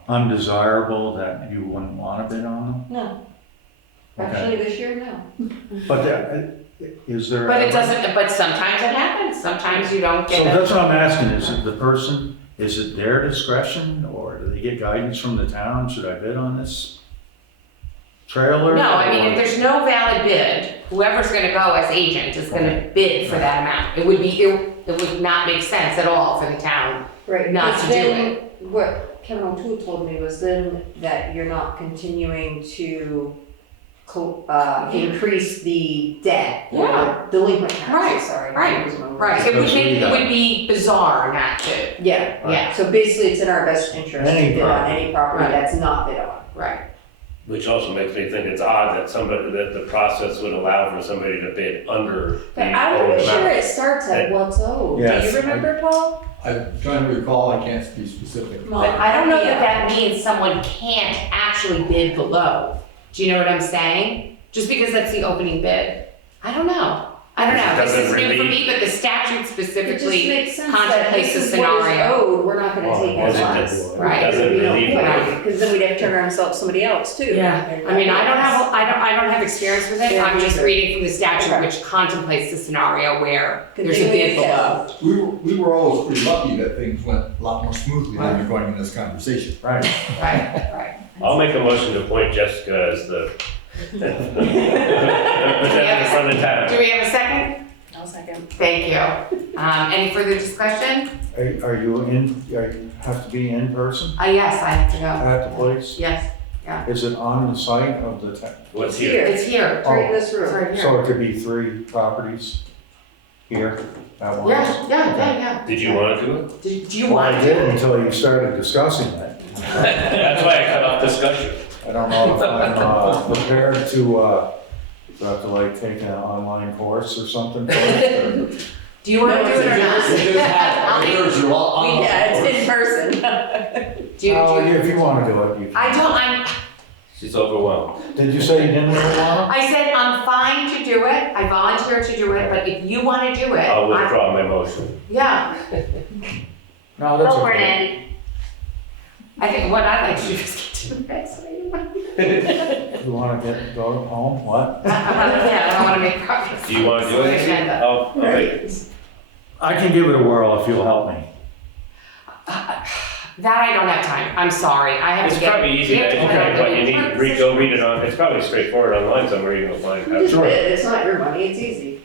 undesirable that you wouldn't want to bid on No. Okay. Actually, this year, no. them? But is there? But it ever- doesn't, but sometimes it happens, sometimes you don't So get that's it. what I'm asking, is it the person, is it their discretion, or do they get guidance from the town? Should I bid on this trailer? No, I mean, or- if there's no valid bid, whoever's gonna go as agent is gonna bid for that amount. It would not make sense at all for the town Right, not but to do then it. what Kevin O'Toole told me was then that you're not continuing to increase the debt. or Yeah. Delinquent Right, taxes, sorry. right, Those are my words. Right, it would Especially make, it that. would be bizarre not to, Yeah, yeah, so basically it's in our best interest to Any bid on property. any property Right. that's not bid on. right. Which also makes me think it's odd that that the process would allow for somebody to bid under the But I'm owed pretty sure amount. it starts at what's owed. Do Yes, you remember, Paul? I'm trying to recall, I can't be specific. But I don't know that Yeah. that means someone can't actually bid below. Do you know what I'm saying? Just because that's the opening bid. I don't know. I don't know. This is Doesn't new for really- me, but the statute It just specifically makes sense that contemplates this the is what is scenario. owed, we're not gonna take Was it it once. just- Right. Doesn't relieve it. Because then we'd have to turn around and sell it to somebody else too. Yeah, I mean, I don't have experience with it. Yeah, I'm me just either. reading from the statute, Okay. which contemplates the scenario where there's a bid Continuing below. We were always pretty lucky that things went a lot more smoothly than you're going in this conversation. Right. Right. I'll make a motion to appoint Jessica as the representative from the town. Do we have a second? I'll second. Thank you. Any further discussion? Are you have to be in person Yes, I have to go. at the place? Yes, Is it on the site of the town? What's It's here? it's here. It's right in this It's room. right here. So it could be 3 properties here at once? Yeah. Did you want to do it? Do you Well, want I to? did until you started discussing it. That's why I cut off discussion. I don't know if I'm prepared to have to like take an online course or something first, Do you want to do it or not? Yeah, it's in person. Do you, or... do you- if you want to do it, you can. I'm, She's overwhelmed. Did you say you didn't really want I said I'm fine to do it. I volunteer to do it, but if you want to do it, I'll withdraw my motion. yeah. to? No, that's Go for it, okay. Andy. I think what I'd like to do is get to the next meeting. You want to go home, what? Yeah, I don't want to make progress. Do you want to do it? Agenda. I'll make it. I can give it a whirl if you'll help me. That I don't have time. I'm sorry. I have It's to get. probably easy to we have educate, put but you in need to go read it on, it's probably straightforward online somewhere, you can find You it. just bid, it's not your money, it's easy.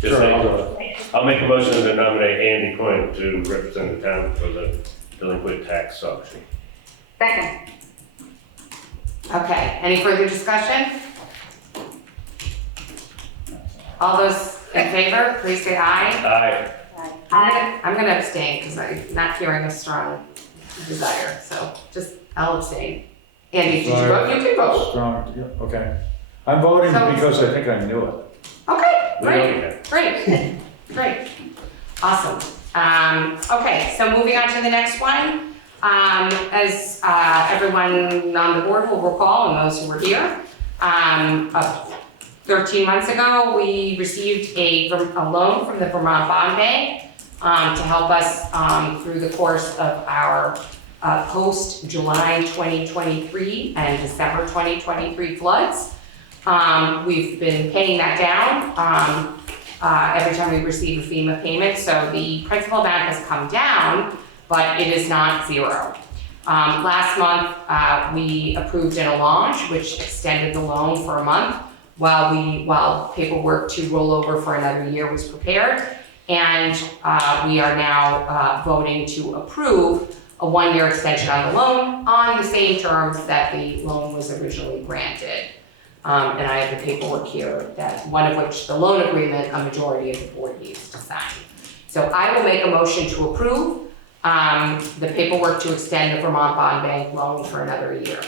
Just Sure, I'll say, do it. I'll make a motion to nominate Andy Coyne to represent the town for the delinquent tax auction. Second. Okay, any further discussion? All those in favor, please say aye. Aye. I'm gonna abstain because I'm not hearing a strong desire, so just, I'll abstain. Andy, did you vote? You can vote. Strong, yeah, okay. I'm voting So- because I think I knew it. Okay, We know great. you have. Great. Awesome. Okay, so moving on to the next one. As everyone on the board will recall, and those who were here, 13 months ago, we received a loan from the Vermont Bond Bank to help us through the course of our post-July 2023 and December 2023 floods. We've been paying that down every time we receive a FEMA payment, so the principal amount has come down, but it is not zero. Last month, we approved an allonge, which extended the loan for a month while paperwork to roll over for another year was prepared. And we are now voting to approve a 1-year extension on the loan on the same terms that the loan was originally granted. And I have the paperwork here, that one of which, the loan agreement, a majority of the board needs to sign. So I will make a motion to approve the paperwork to extend the Vermont Bond Bank loan for another year.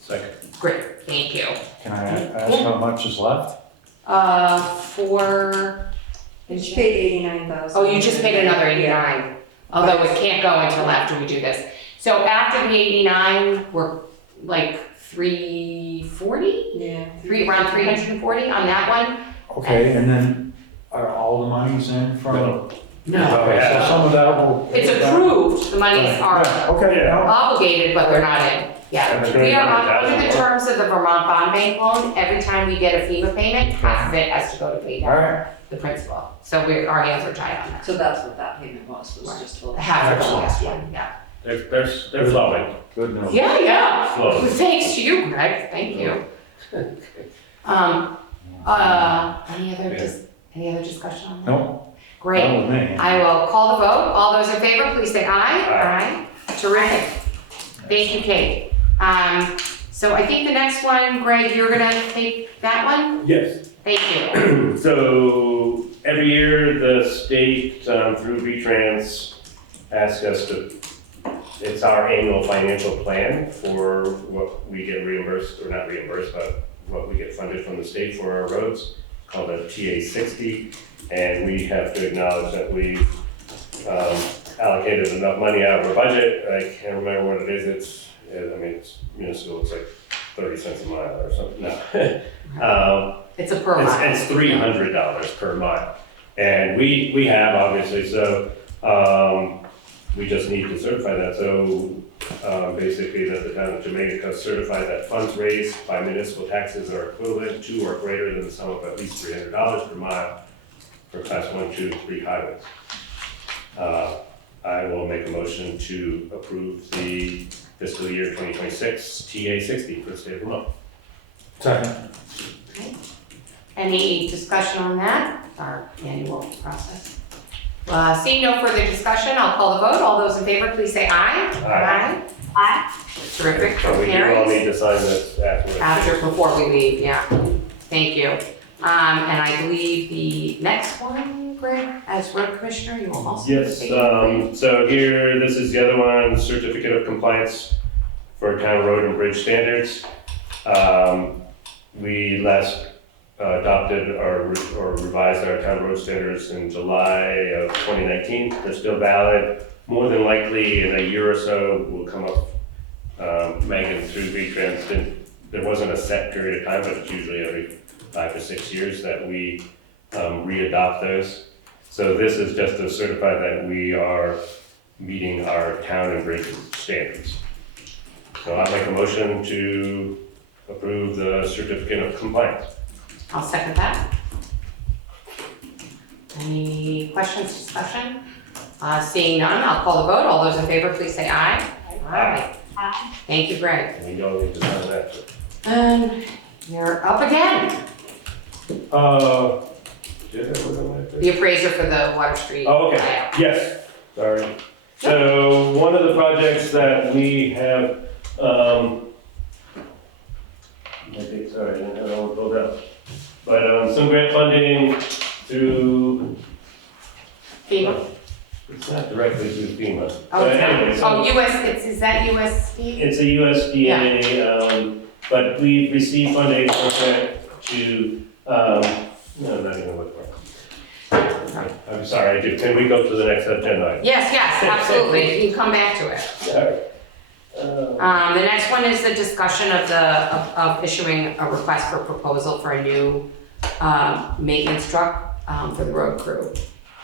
Second. Great, thank you. Can I ask how much is left? You just paid 89,000. Oh, you just paid another 89, although it can't go until after we do this. So after the 89, we're like 340? Yeah. Around 340 on that one? Okay, and then are all the monies in from? No. No. Okay, so some of that will. It's approved, the monies are Yeah, okay, Yeah. no, obligated, but they're not in. Yeah, And we are, $100,000. under the terms of the Vermont Bond Bank loan, every time we get a FEMA payment, half of it has to go to pay all down right, the principal. So our hands are tied on that. So that's what that payment was just a little. Half of the Excellent. last one, yeah. They're flowing. good news. Yeah. Flow. Thanks to you, Greg, thank you. Any other discussion on that? No, Great. Fine with me. I will call the vote. All those in favor, please say aye. Aye. Terrific. Thank you, Kate. So I think the next one, Greg, you're gonna take that one? Yes. Thank you. So every year, the state, through VTrans, asks us to, it's our annual financial plan for what we get reimbursed, or not reimbursed, but what we get funded from the state for our roads, called a TA 60. And we have to acknowledge that we've allocated enough money out of our budget. I can't remember what it is. It's municipal, it's like 30 cents a mile or something. No. It's a per mile. It's $300 per mile. And we have, obviously, so we just need to certify that. So basically that the town of Jamaica certify that funds raised by municipal taxes are equivalent to or greater than the sum of at least $300 per mile for class 1, 2, 3 highways. I will make a motion to approve the fiscal year 2026 TA 60 for the state of Vermont. Second. Okay. Any discussion on that, our annual process? Seeing no further discussion, I'll call the vote. All those in favor, please say aye. Aye. Aye. Terrific. So we do all Carries. need to sign this afterwards. After, before we leave, yeah. Thank you. And I believe the next one, Greg, as road commissioner, you will also Yes, take it. so here, this is the other one, certificate of compliance for town road and bridge standards. We last adopted or revised our town road standards in July of 2019. They're still valid. More than likely in a year or so, we'll come up, Megan, through VTrans. There wasn't a set period of time, but it's usually every 5 to 6 years that we re-adopt those. So this is just to certify that we are meeting our town and bridge standards. So I'll make a motion to approve the certificate of compliance. I'll second that. Any questions, discussion? Seeing none, I'll call the vote. All those in favor, please say aye. Aye. Thank you, Greg. And we don't need to sign that. And you're up again. Did I put on that? The appraiser for the Water Street. Oh, okay, buyout. yes, sorry. So one of the projects that we have, sorry, I didn't have it all pulled up. But some grant funding through, FEMA. it's not directly through FEMA. Oh, But it's not. anyway, so Oh, is that USD? it's a USDA, but we received funding to, no, not even look for it. I'm sorry, I do. Can we go to the next agenda item? Yes, absolutely. You can come back to it. Sorry. The next one is the discussion of issuing a request for proposal for a new maintenance truck for the road crew.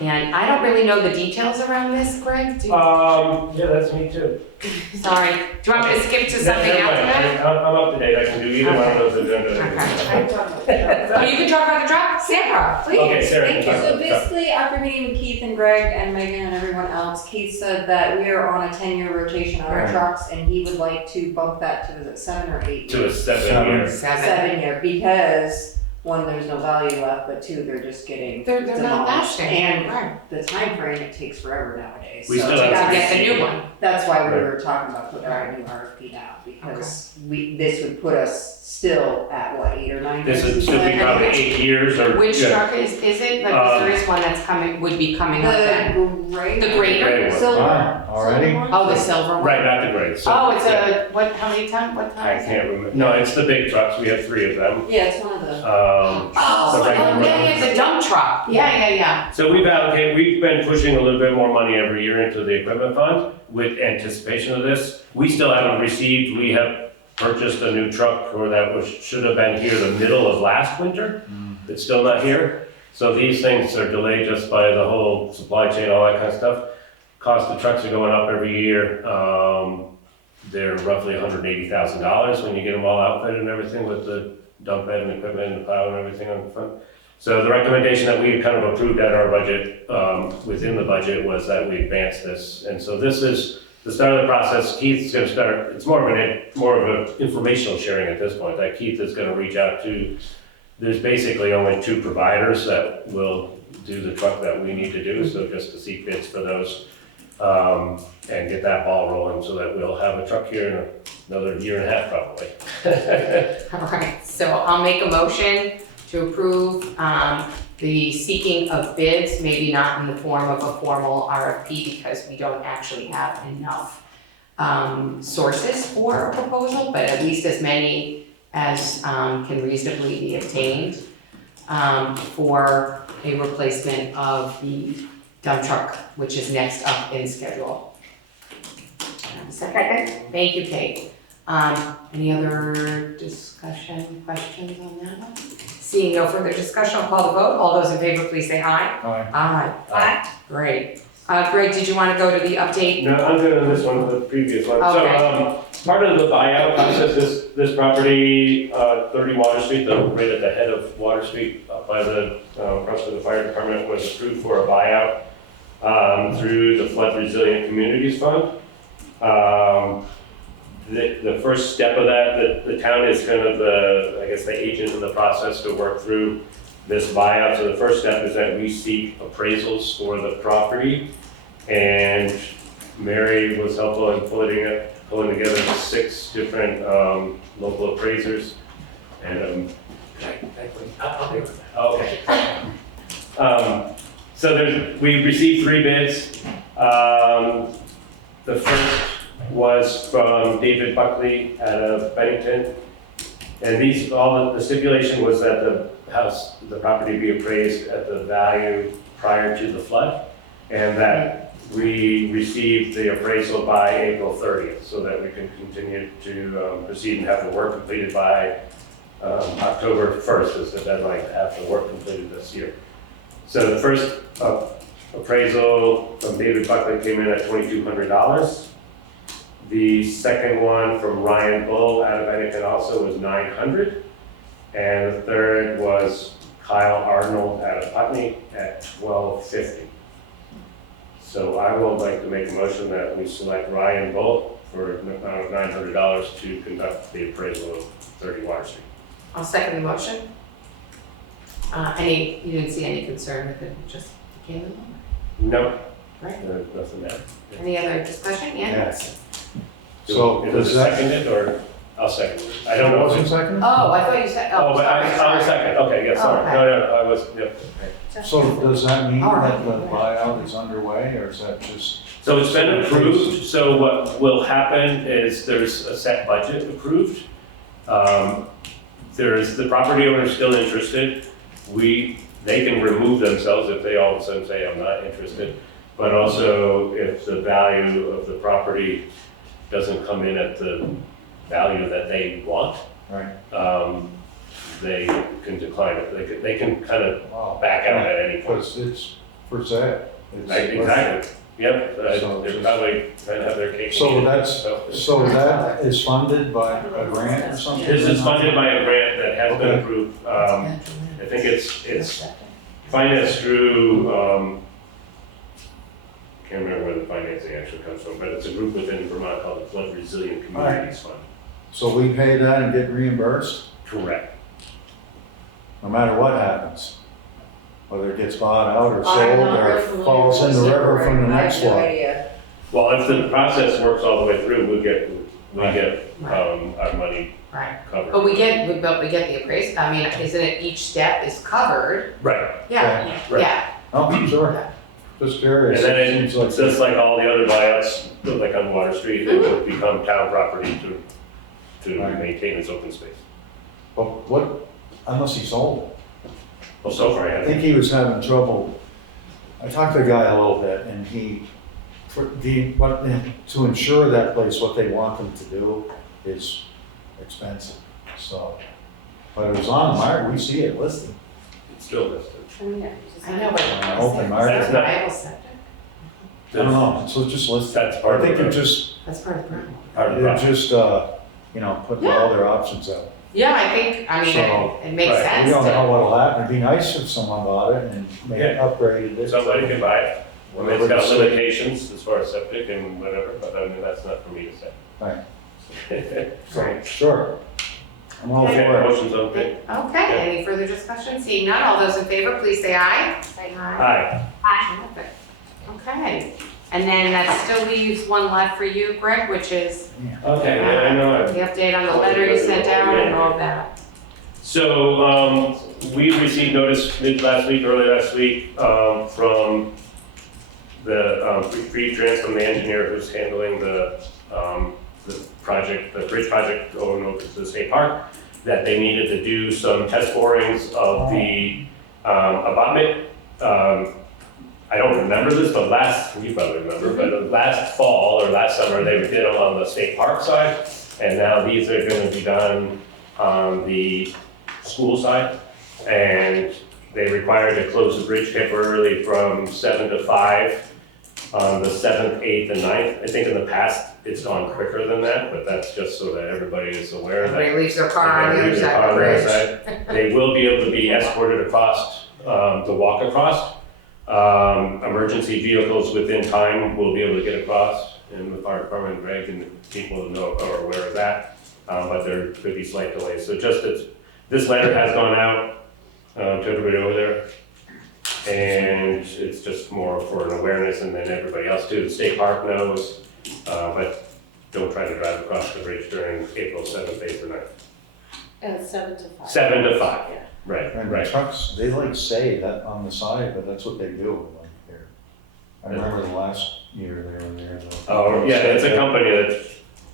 And I don't really know the details around this, Greg. Do you? Yeah, that's me too. Sorry. Do you want me to skip to something Never after mind. that? I'm up to date. I can do either one of those agendas. Okay. Oh, you can talk about the truck? Sarah, please. Okay, Sarah, Thank you. talk So basically, after meeting with Keith and Greg and Megan and everyone else, Keith said that we are on a 10-year rotation on our Right. trucks, and he would like to bump that to, is it 7 or 8 To a years? 7 year. 7 year, because one, there's no value left, but two, they're just getting They're not demolished. lasting. And Right. the time frame, it takes forever nowadays. We So still You have gotta get the new one. that's why we Right. were talking about putting out a new RFP now, because this would put us still at what, 8 or 9 years? This would still be probably 8 years or. Which yeah. truck is it? Like, 'cause there is one that's would be coming up then. The gray. The grader? Gray one. Silver. Wow, already? Silver one? Oh, the silver one? Right, not the gray. So, Oh, it's yeah. how many ton, what ton I is it? can't remember. No, it's the big trucks. We have 3 of them. Yeah, it's one of the. Oh, the regular yeah, the dump truck. Yeah. So we've been pushing a little bit more money every year into the equipment fund with anticipation of this. We still haven't received, we have purchased a new truck, or that should have been here the middle of last winter. It's still not here. So these things are delayed just by the whole supply chain, all that kind of stuff. Cost of trucks are going up every year. They're roughly $180,000 when you get them all outfitted and everything with the dump bed and equipment and the plow and everything on the front. So the recommendation that we kind of approved at our budget, within the budget, was that we advance this. And so this is the start of the process. Keith's gonna start, it's more of an informational sharing at this point, that Keith is gonna reach out to. There's basically only 2 providers that will do the truck that we need to do, so just to seek bids for those, and get that ball rolling so that we'll have a truck here in another year and a half probably. All right, so I'll make a motion to approve the seeking of bids, maybe not in the form of a formal RFP because we don't actually have enough sources for a proposal, but at least as many as can reasonably be obtained for a replacement of the dump truck, which is next up in schedule. Second. Thank you, Kate. Any other discussion, questions on that one? Seeing no further discussion, I'll call the vote. All those in favor, please say aye. Aye. Aye. Aye. Great. Greg, did you want to go to the update? No, I'm good on this one, the previous one. Okay. So, part of the buyout process, this property, 30 Water Street, right at the head of Water Street, up by the, across from the fire department, was approved for a buyout through the Flood Resilient Communities Fund. The first step of that, the town is kind of I guess the agent in the process to work through this buyout. So the first step is that we seek appraisals for the property, and Mary was helpful in pulling together 6 different local appraisers. And okay. So we received 3 bids. The first was from David Buckley out of Bennington. And the stipulation was that the property be appraised at the value prior to the flood, and that we received the appraisal by April 30th, so that we can continue to proceed and have the work completed by October 1st is the deadline to have the work completed this year. So the first appraisal from David Buckley came in at $2,200. The second one from Ryan Bull out of Bennington also was $900. And the third was Kyle Arnold out of Putney at $1,250. So I would like to make a motion that we select Ryan Bull for an amount of $900 to conduct the appraisal of 30 Water Street. I'll second the motion. You didn't see any concern with it, just came in? No, Right. there's nothing there. Any other discussion? Yes. So Is does it that? seconded or I'll second it? I don't know. Wasn't seconded? Oh, I thought you said, Oh, oh, but sorry, I'll sorry. second. Okay, yeah, sorry. Okay. No, I was, yep. So does that mean All right. that the buyout is underway, or is that just? So it's been approved, so what will happen is there's a set budget approved. The property owner is still interested. They can remove themselves if they all of a sudden say, I'm not interested. But also, if the value of the property doesn't come in at the value that they want, Right. they can decline it. They can kind of Wow. back out at any point. Because it's for sale. It's- Exactly. Yep, So they're just- probably trying to have their cake. and So eat it. that's, so that is funded by a grant or something? This is funded by a grant that has been Okay. approved. I think it's financed through, can't remember where the financing actually comes from, but it's a group within Vermont called the Flood Resilient Communities Fund. So we pay that and get reimbursed, Correct. no matter what happens? Whether it gets bought out or I'm sold not or real familiar falls in with the this river from the program. next I have no one? idea. Well, if the process works all the way through, we get Right. our money Right. covered. But we get the appraisal, I mean, isn't it each step is covered? Right. Yeah, Right. yeah. Oh, sure. Just curious. And then It it's seems just like all the other buyouts, like on Water Street, it would become town property to Right. maintain its open space. But what, unless he sold it? Well, so far, I yeah. think he was having trouble. I talked to the guy a little bit, and to insure that place, what they want them to do is expensive, so. But it was on the market, we see it listed. It's still listed. I know, but. Open market. That's not- Viable septic? I don't know, so it's just listed. That's part I of think the they're just, That's part of the problem. part of the they're process. just, putting all their options out. Yeah, I mean, So, it makes right, sense We don't know to, what'll happen, it'd be nice if someone bought it and maybe Yeah. upgraded it. Somebody can buy it. Well, it's Whatever got the city- limitations as far as septic and whatever, but I mean, that's not for me to say. Right. Right. Sure. I'm all Okay, for it. motion's okay. Okay, any further discussion? Seeing none, all those in favor, please say aye. Aye. Perfect. Okay, and then that still leaves one left for you, Greg, which is Okay, yeah, I know. the update on the letter you sent out and all that. So, we received notice early last week, from the VTrans, from the engineer who's handling the project, the bridge project going over to the state park, that they needed to do some test borings of the abutment. I don't remember this, but you probably remember, but last fall or last summer, they did them on the state park side, and now these are gonna be done on the school side. And they required to close the bridge temporarily from 7 to 5 on the 7th, 8th, and 9th. I think in the past, it's gone quicker than that, but that's just so that everybody is aware that. Everybody leaves their car on the other Leave their side car of the on the other bridge. side. They will be able to be escorted across, the walk across. Emergency vehicles within time will be able to get across, and the fire department, Greg, and people know are aware of that. But there could be slight delays. So just this letter has gone out to everybody over there. And it's just more for an awareness, and then everybody else too. The state park knows, but don't try to drive across the bridge during April 7th, 8th, or 9th. 7 to 5. 7 to 5, right, And the right. trucks, they like say that on the side, but that's what they do, like here. I remember the last year they were there. Oh, yeah, it's a company that's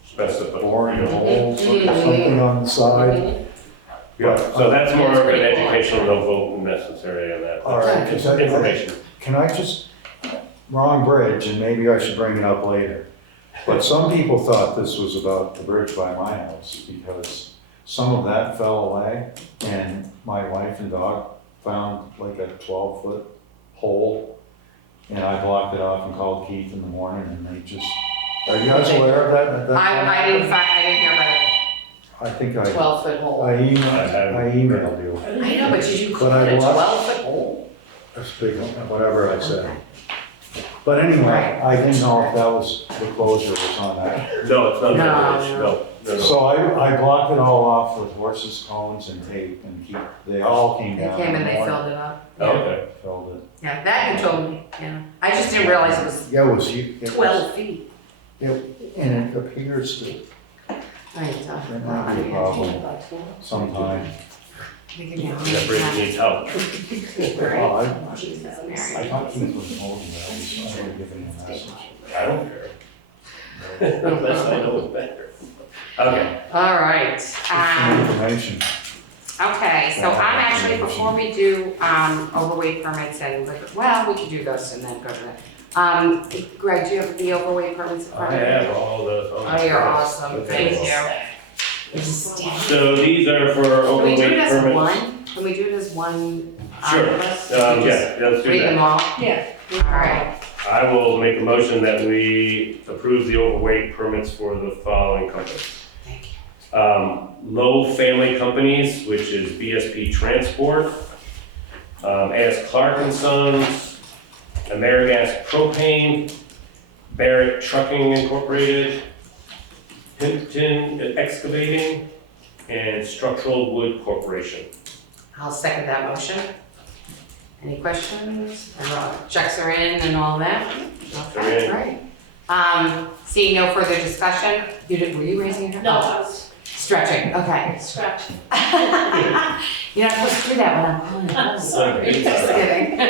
specified. Boring holes, something on the side. Yeah, so that's more of an pretty cool. educational vote necessary on that. All right, It's information. Can I just, wrong bridge, and maybe I should bring it up later. But some people thought this was about the bridge by my house, because some of that fell away, and my wife and dog found like a 12-foot hole, and I blocked it off and called Keith in the morning, and they just, are you guys aware of that? I didn't hear about it. I think 12-foot hole. I emailed you. I know, but did you call But I it a blocked- 12-foot hole? That's big, whatever I said. But anyway, I didn't know if that was, the closure was on that. No, it's not No, that bridge, no. So I blocked it all off with horses, cones, and tape, and they all came They down. came in and the they morning. filled it up. Oh, okay. Filled it. Yeah, that you told me, yeah. I just didn't realize it was Yeah, it was, it was, 12 feet. and it appears to, Right, there might be a problem sometime. That bridge needs help. Oh, I Jesus, Mary. thought Keith was holding that, I would give him a message. I don't care. Unless I know it's better. Okay. All right. Some information. Okay, so I'm actually, before we do overweight permits and, well, we could do those and then go to that. Greg, do you have the overweight permits in front I of you? have all those. Oh, you're awesome, Okay. thank you. Just- So these are for Can we overweight do it as permits. one? Can we do it as one? Sure. list? Yeah, let's do Read them that. all? Yeah. All right. I will make a motion that we approve the overweight permits for the following companies. Thank you. Low Family Companies, which is BSP Transport, A.S. Clark and Sons, AmeriGas Propane, Barrett Trucking Incorporated, Hinton Excavating, and Structural Wood Corporation. I'll second that motion. Any questions? Checks are in and all that? Okay, in. great. Seeing no further discussion, were you raising your hand? No, I was Stretching, okay. scratching. You're not supposed to do that when I'm calling. Sorry. Just kidding.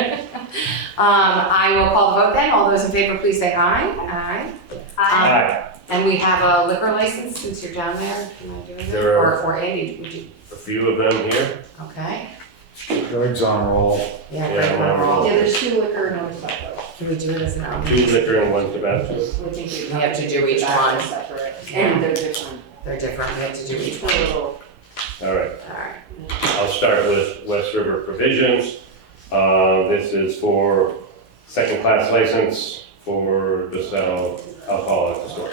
I will call the vote then. All those in favor, please say aye. Aye. Aye. And we have a liquor license since you're down there. Am I doing that? There are- Or Andy, would you? A few of them here. Okay. Greg's on a roll. Yeah, Yeah, great. we're all- Yeah, there's 2 liquor and 1 tobacco. Can we do it as an hour? 2 liquor and 1 tobacco. We have to do each one. Separate. And they're different. They're different. We have to do each one. Little- All right. All right. I'll start with West River Provisions. This is for second-class license for the sell alcohol at the store.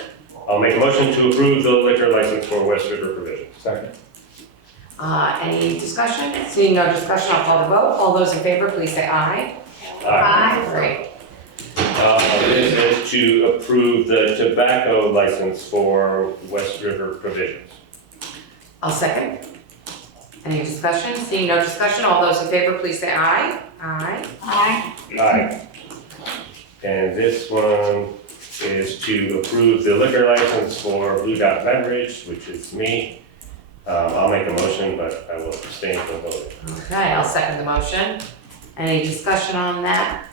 I'll make a motion to approve the liquor license for West River Provisions. Second. Any discussion? Seeing no discussion, I'll call the vote. All those in favor, please say aye. Great. This is to approve the tobacco license for West River Provisions. I'll second. Any discussion? Seeing no discussion, all those in favor, please say aye. Aye. Aye. Aye. And this one is to approve the liquor license for Blue Dot Beverage, which is me. I'll make a motion, but I will abstain from voting. Okay, I'll second the motion. Any discussion on that?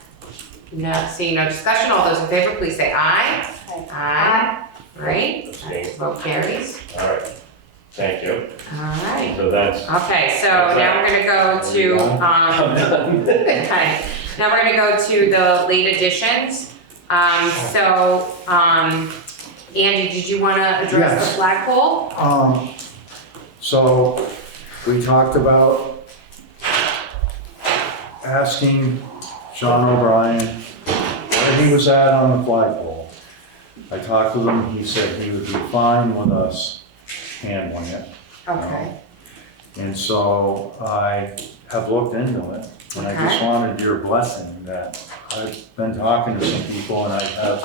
No, seeing no discussion, all those in favor, please say aye. Aye. Great, Abstain. vote carries. All right, thank you. All right. So that's, Okay, so now we're gonna go to, I'm done. okay, now we're gonna go to the late additions. Andy, did you wanna address Yes. the flagpole? So we talked about asking Sean O'Brien where he was at on the flagpole. I talked with him, he said he would be fine with us handling it. Okay, And so I have looked into it, and I just Okay. wanted your blessing that I've been talking to some people and I have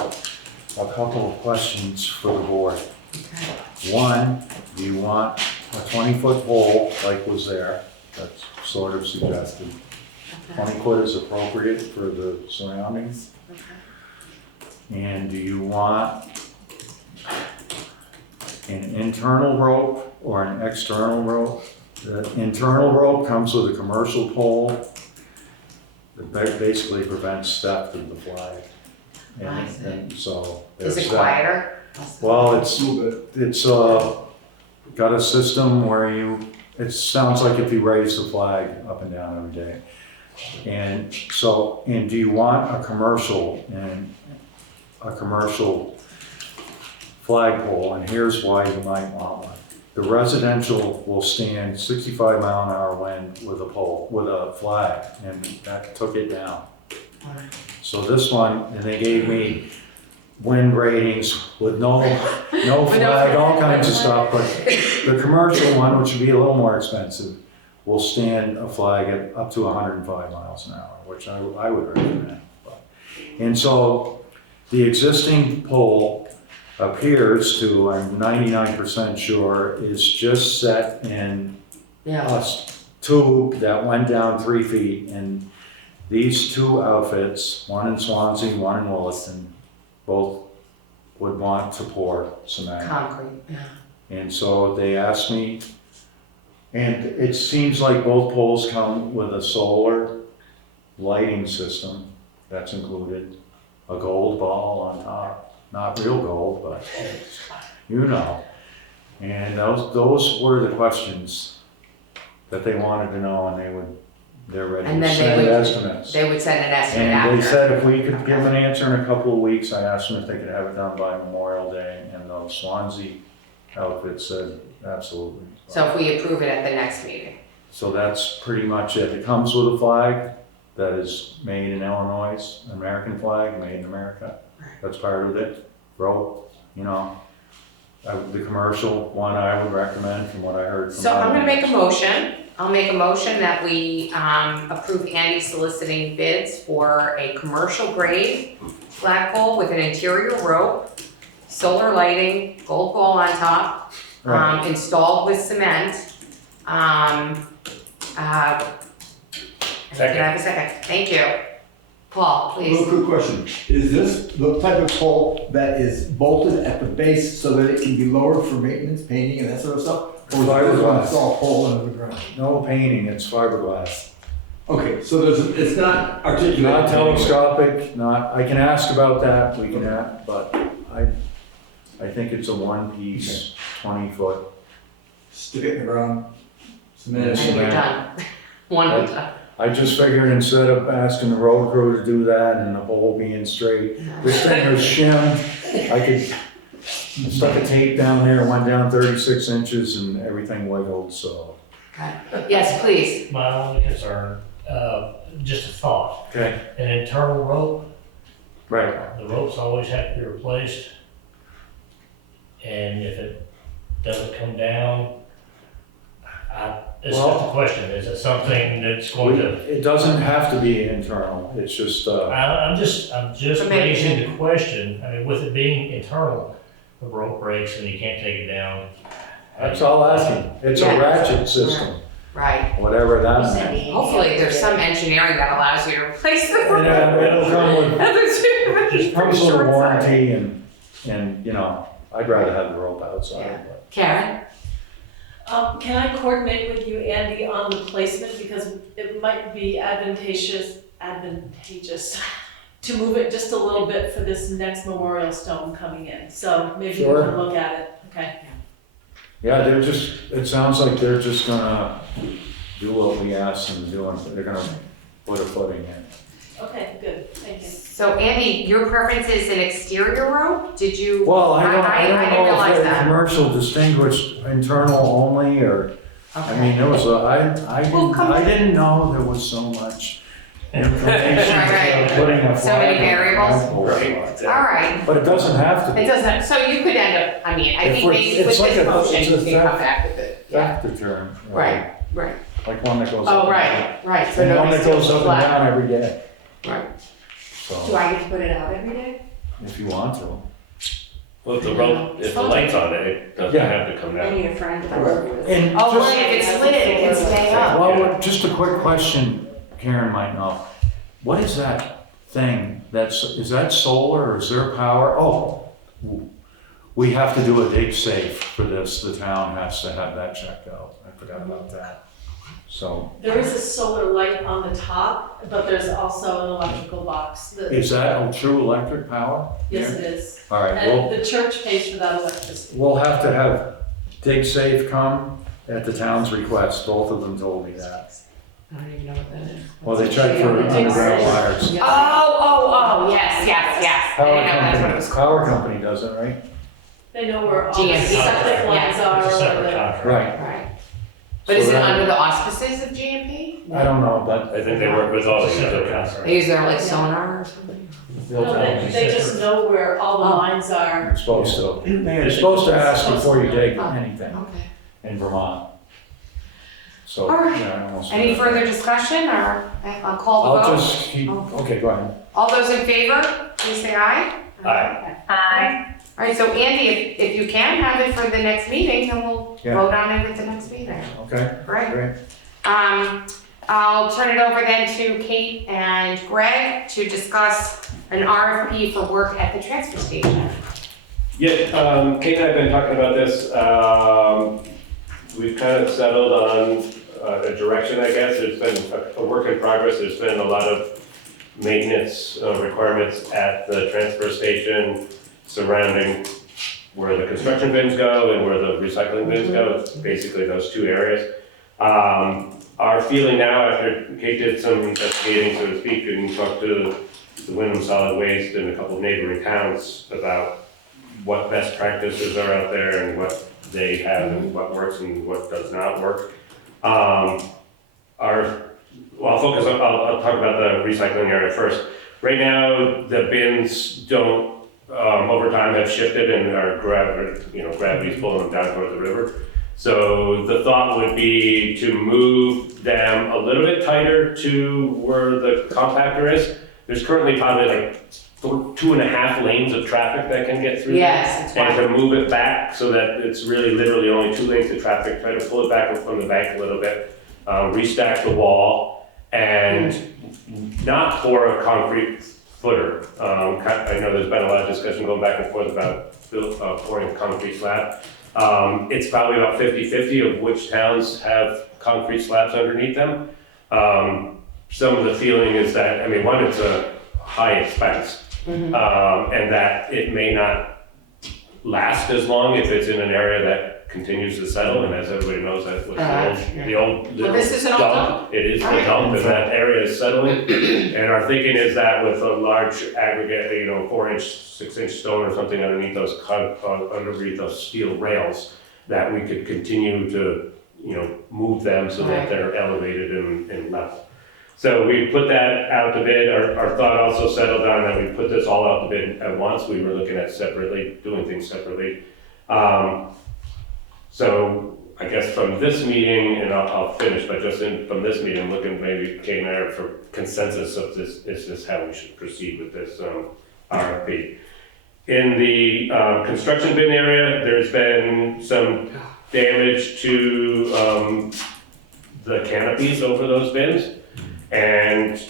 a couple of questions for the board. okay, One, do you want a 20-foot pole like was there? That's sort of suggested. 20 foot is appropriate for the surroundings. And do you want an internal rope or an external rope? The internal rope comes with a commercial pole that basically prevents theft of the flag. I see. And so. is there's it that. quieter? Well, A little bit. it's got a system where it sounds like if you raise the flag up and down every day. And so, do you want a commercial flagpole? And here's why you might want one. The residential will stand 65-mile-an-hour wind with a flag, and that took it down. So this one, and they gave me wind ratings with no flag, all kinds of stuff, but the commercial one, which would be a little more expensive, will stand a flag at up to 105 miles an hour, which I would recommend. And so the existing pole appears to, I'm 99% sure, is just set in Yeah, a tube that went down 3 feet, and these two outfits, one in Swansea, one in Williston, both would want to pour cement. concrete, yeah. And so they asked me, and it seems like both poles come with a solar lighting system that's included, a gold ball on top, not real gold, but you know. And those were the questions that they wanted to know, and they're ready And to then send they would- estimates. They would send an estimate And after. they said if we could give an answer in a couple of weeks, I asked them if they could have it done by Memorial Day, and the Swansea outfit said absolutely. So if we approve it at the next meeting. So that's pretty much it. It comes with a flag that is made in Illinois, an American flag, made in America. That's part of it. Rope, the commercial one I would recommend from what I heard from. So I'm gonna make a motion. I'll make a motion that we approve Andy soliciting bids for a commercial grade flagpole with an interior rope, solar lighting, gold ball on top, Right. installed with cement. Can I have a second? Thank you. Paul, Real please. quick question, is this the type of pole that is bolted at the base so that it can be lowered for maintenance, painting and that sort of stuff? Or is this one Fiberglass. all pole under the ground? No painting, it's fiberglass. Okay, so it's not articulated. Not telescopic, I can ask about that, but I think it's a one-piece, 20-foot. Stick it in the ground, cement And it. you're done. One and done. I just figured instead of asking the road crew to do that and the pole being straight, this thing was shimmed. I stuck a tape down there, went down 36 inches and everything wiggled, so. Yes, please. My only concern, just a thought, Okay. an internal rope, Right. the ropes always have to be replaced. And if it doesn't come down, it's just a question, is it something that's going to? It doesn't have to be internal, it's just, I'm just So maybe- raising the question, I mean, with it being internal, the rope breaks and you can't take it down. that's all asking. It's a Yeah. ratchet system. Right. whatever that You said meant. the Hopefully, there's some engineering that allows you to replace the rope. It'll come with, It comes with a warranty and, you know, I'd rather have the rope outside, but. Karen? Can I coordinate with you, Andy, on the placement, because it might be advantageous to move it just a little bit for this next memorial stone coming in, so maybe we Sure. can look at it, okay? Yeah, it sounds like they're just gonna do what we asked them to do, and they're gonna put a footing in. Okay, good, thank you. So Andy, your preference is an exterior rope? Did you? Well, I I don't didn't know realize if they're that. commercial distinguished internal only, or, I Okay. mean, there was Well, come I on. didn't know there was so much information Right. to putting a So flag many on the variables. flagpole. All right. But it doesn't have to be. It doesn't, so you could end up, I mean, I If think we're- maybe with it's like this a- motion, it's you a can come theft- back with it. Yeah. That's the term. Right, Like one that goes. Oh, up and right, right. down. So And one nobody that goes steals up the and flag. down every day, Right. Do so, I get to put it out every day? if you want to. Well, if the rope, if the light's on it, it doesn't Yeah. have to come I down. need a friend to work with. And Oh, just- right, if it's lit, it can stay up. Well, just a quick question, Karen might know. What is that thing is that solar or is there power? Oh, we have to do a dig safe for this. The town has to have that checked out. I forgot about that. So, There is a solar light on the top, but there's also an electrical box. is that a true electric power? Yes, it is. All right, well, And the church pays for that electricity. we'll have to have dig safe come at the town's request. Both of them told me that. I don't even know what that is. Well, they checked for underground wires. Oh, yes. I didn't know that's what it was called. Power company does it, right? They know where all the GMP. septic lines Yeah. are. It's a or separate the- contract. Right. Right. But So is it that- under the auspices of GMP? I don't know, but I think they work with all It's the a separate utilities. contract. They use their like sonar or something? they'll No, tell me. they just know where all the lines are. You're supposed to. You're supposed to ask before you dig Oh. anything Okay. in Vermont. So, All right. yeah, I almost. Any further discussion or I'll call the I'll vote? just keep, okay, go ahead. All those in favor, please say aye. Aye. Aye. All right, so Andy, if you can have it for the next meeting, then we'll Yeah. vote on it at the next meeting. Okay, Great. great. I'll turn it over then to Kate and Greg to discuss an RFP for work at the transfer station. Yeah, Kate and I have been talking about this. We've kind of settled on a direction, I guess. There's been a work in progress. There's been a lot of maintenance requirements at the transfer station surrounding where the construction bins go and where the recycling bins go. It's basically those two areas. Our feeling now, after Kate did some investigating, so to speak, and talked to the Wyndham Solid Waste and a couple of neighboring towns about what best practices are out there and what they have and what works and what does not work. I'll talk about the recycling area first. Right now, the bins don't, over time have shifted and are gravity's pulling them down toward the river. So the thought would be to move them a little bit tighter to where the compactor is. There's currently probably like 2.5 lanes of traffic that can get through there. Yes, it's And wide. to move it back so that it's really literally only 2 lanes of traffic, try to pull it back from the bank a little bit, restack the wall, and not pour a concrete footer. I know there's been a lot of discussion going back and forth about pouring a concrete slab. It's probably about 50-50 of which towns have concrete slabs underneath them. Some of the feeling is that, one, it's a high expense, and that it may not last as long if it's in an area that continues to settle, and as everybody knows, that was the old Well, this is an old dump. It is the Right. dump, and that area is settling. And our thinking is that with a large aggregate, 4-inch, 6-inch stone or something underneath those steel rails, that we could continue to, move them so that Right. they're elevated and level. So we put that out to bid. Our thought also settled on that we put this all out to bid at once. We were looking at doing things separately. So I guess from this meeting, and I'll finish, but from this meeting, looking maybe Kate and I are for consensus of this, is this how we should proceed with this RFP. In the construction bin area, there's been some damage to the canopies over those bins. And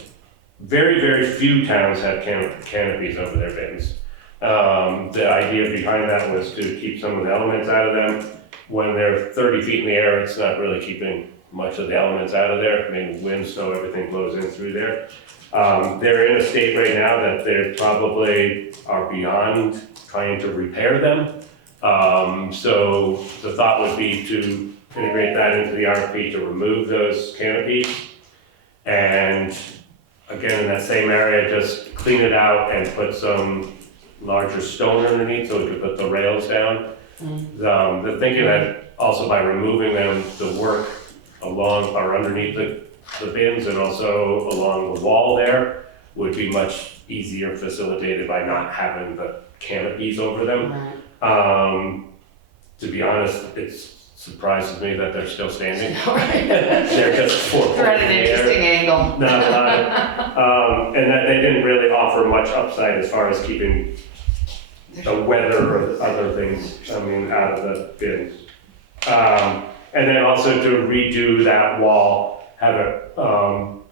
very, very few towns have canopies over their bins. The idea behind that was to keep some of the elements out of them. When they're 30 feet in the air, it's not really keeping much of the elements out of there. I mean, wind, snow, everything blows in through there. They're in a state right now that they probably are beyond trying to repair them. So the thought would be to integrate that into the RFP to remove those canopies. And again, in that same area, just clean it out and put some larger stone underneath so we could put the rails down. The thinking that also by removing them, the work along or underneath the bins and also along the wall there would be much easier facilitated by not having the canopies over them. To be honest, it surprises me that they're still standing. They're just 4 They're at an interesting angle. And that they didn't really offer much upside as far as keeping the weather or other things, I mean, out of the bins. And then also to redo that wall, have it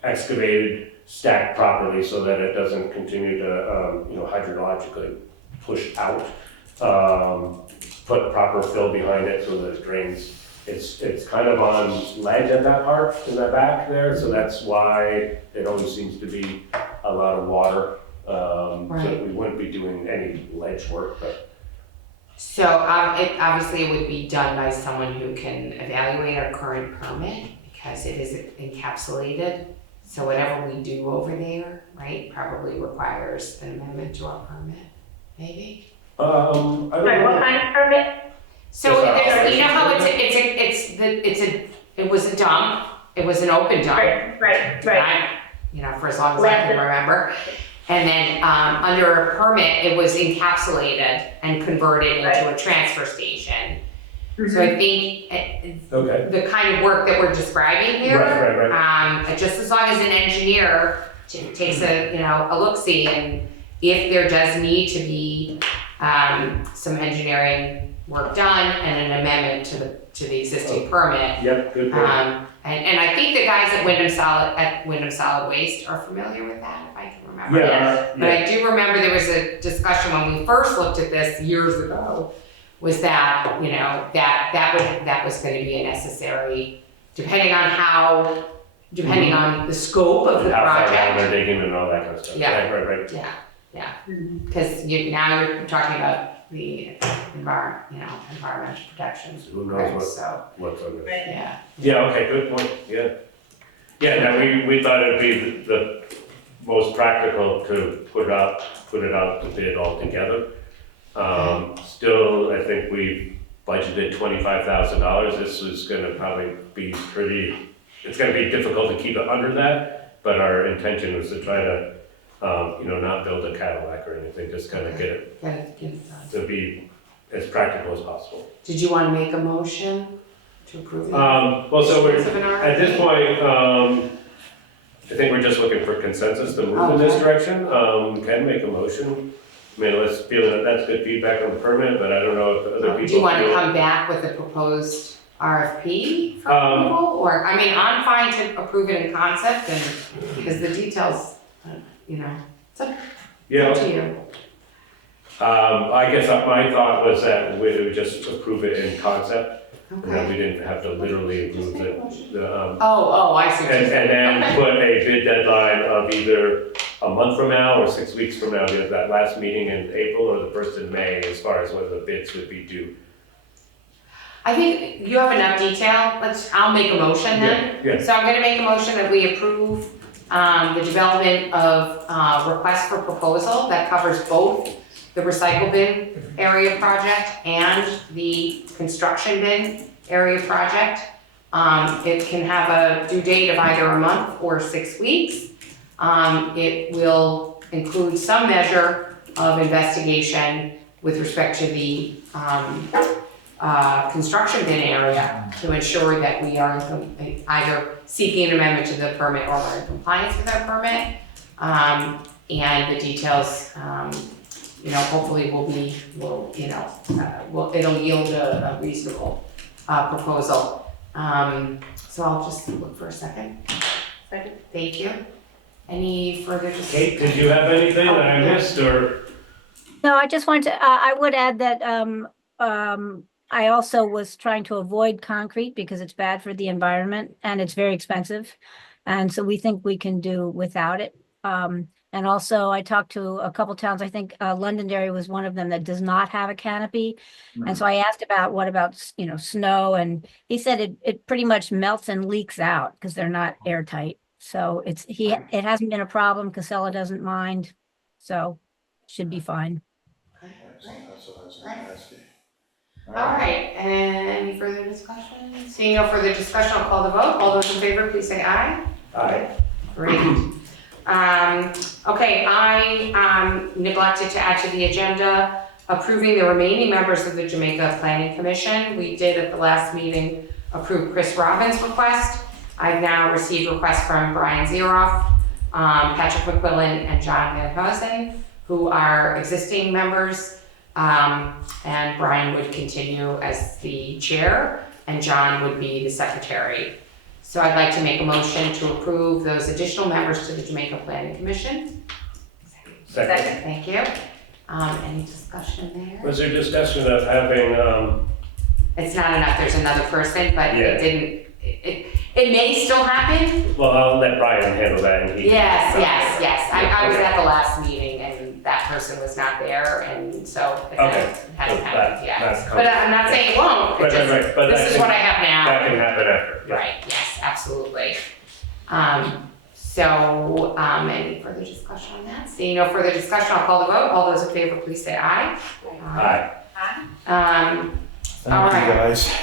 excavated, stacked properly so that it doesn't continue to, hydrologically push out. Put proper fill behind it so that it drains. It's kind of on ledge at that part in the back there, so that's why it always seems to be a lot of water. So we wouldn't be doing any ledge work, but. So obviously it would be done by someone who can evaluate our current permit because it is encapsulated. So whatever we do over there, right, probably requires an amendment to our permit, maybe? I don't know. What kind of permit? So there's, you know how it was a dump, it was an open dump. Right. For as long as I can remember. And then under a permit, it was encapsulated and converted into a transfer station. So I think the kind of work that we're describing here, just as long as an engineer takes a look-see, and if there does need to be some engineering work done and an amendment to the existing permit. Yep, good point. And I think the guys at Wyndham Solid Waste are familiar with that, if I can remember. But I do remember there was a discussion when we first looked at this years ago, was that, that was gonna be a necessary, depending on the scope of the How far down project. they're digging and all that kind of stuff. Yeah. Right. Yeah, because now you're talking about the environmental protections. Who knows Right, what's under it. Yeah. Yeah, okay, good point, we thought it'd be the most practical to put it out to bid altogether. Still, I think we budgeted $25,000. This is gonna probably be it's gonna be difficult to keep it under that, but our intention was to try to, not build a Cadillac or anything, just kind of get it Get it done. to be as practical as possible. Did you want to make a motion to approve it? Well, so we're, Of an at this RFP? point, I think we're just looking for consensus to move in this Okay. direction. We can make a motion. I mean, let's feel that that's good feedback on the permit, but I don't know if other people Do you want to feel- come back with a proposed RFP for approval? Or, I mean, I'm fine to approve it in concept and, because the details, it's up Yeah, to you. I guess my thought was that we would just approve it in concept, and that Okay. we didn't have to literally approve the I see what you're and saying. then Okay. put a bid deadline of either a month from now or 6 weeks from now, either that last meeting in April or the first in May, as far as when the bids would be due. I think you have enough detail. I'll make a motion then. Yeah. So I'm gonna make a motion that we approve the development of request for proposal that covers both the recycle bin area project and the construction bin area project. It can have a due date of either a month or 6 weeks. It will include some measure of investigation with respect to the construction bin area to ensure that we are either seeking an amendment to the permit or we're in compliance with our permit. And the details, hopefully it'll yield a reasonable proposal. So I'll just look for a second. Thank you. Any further discussion? Kate, did you have anything that I missed, or? No, I just wanted to, I would add that I also was trying to avoid concrete because it's bad for the environment and it's very expensive. And so we think we can do without it. And also I talked to a couple towns, I think Londonderry was one of them that does not have a canopy. And so I asked about, what about, you know, snow? And he said it pretty much melts and leaks out because they're not airtight. So it hasn't been a problem. Casella doesn't mind. So should be fine. That's what I was gonna ask you. All right, any further discussion? Seeing no further discussion, I'll call the vote. All those in favor, please say aye. Aye. Great. Okay, I neglected to add to the agenda approving the remaining members of the Jamaica Planning Commission. We did at the last meeting approve Chris Robbins' request. I've now received requests from Brian Zeroff, Patrick McQuillan, and John Van Heusen, who are existing members. And Brian would continue as the chair, and John would be the secretary. So I'd like to make a motion to approve those additional members to the Jamaica Planning Commission. Second. Thank you. Any discussion there? Was there discussion of having, It's not enough, there's another person, but Yeah. it didn't, it may still happen. well, I'll let Brian handle that, and he. Yes. I was at the last meeting and that person was not there, and so it Okay. hasn't So happened that- yet. that's But I'm not saying it won't, Right, it just, right, but this is what I have now. That can happen after. Yeah. Right, yes, absolutely. Any further discussion on that? Seeing no further discussion, I'll call the vote. All those in favor, please say aye. Aye. All Thank you, right. guys.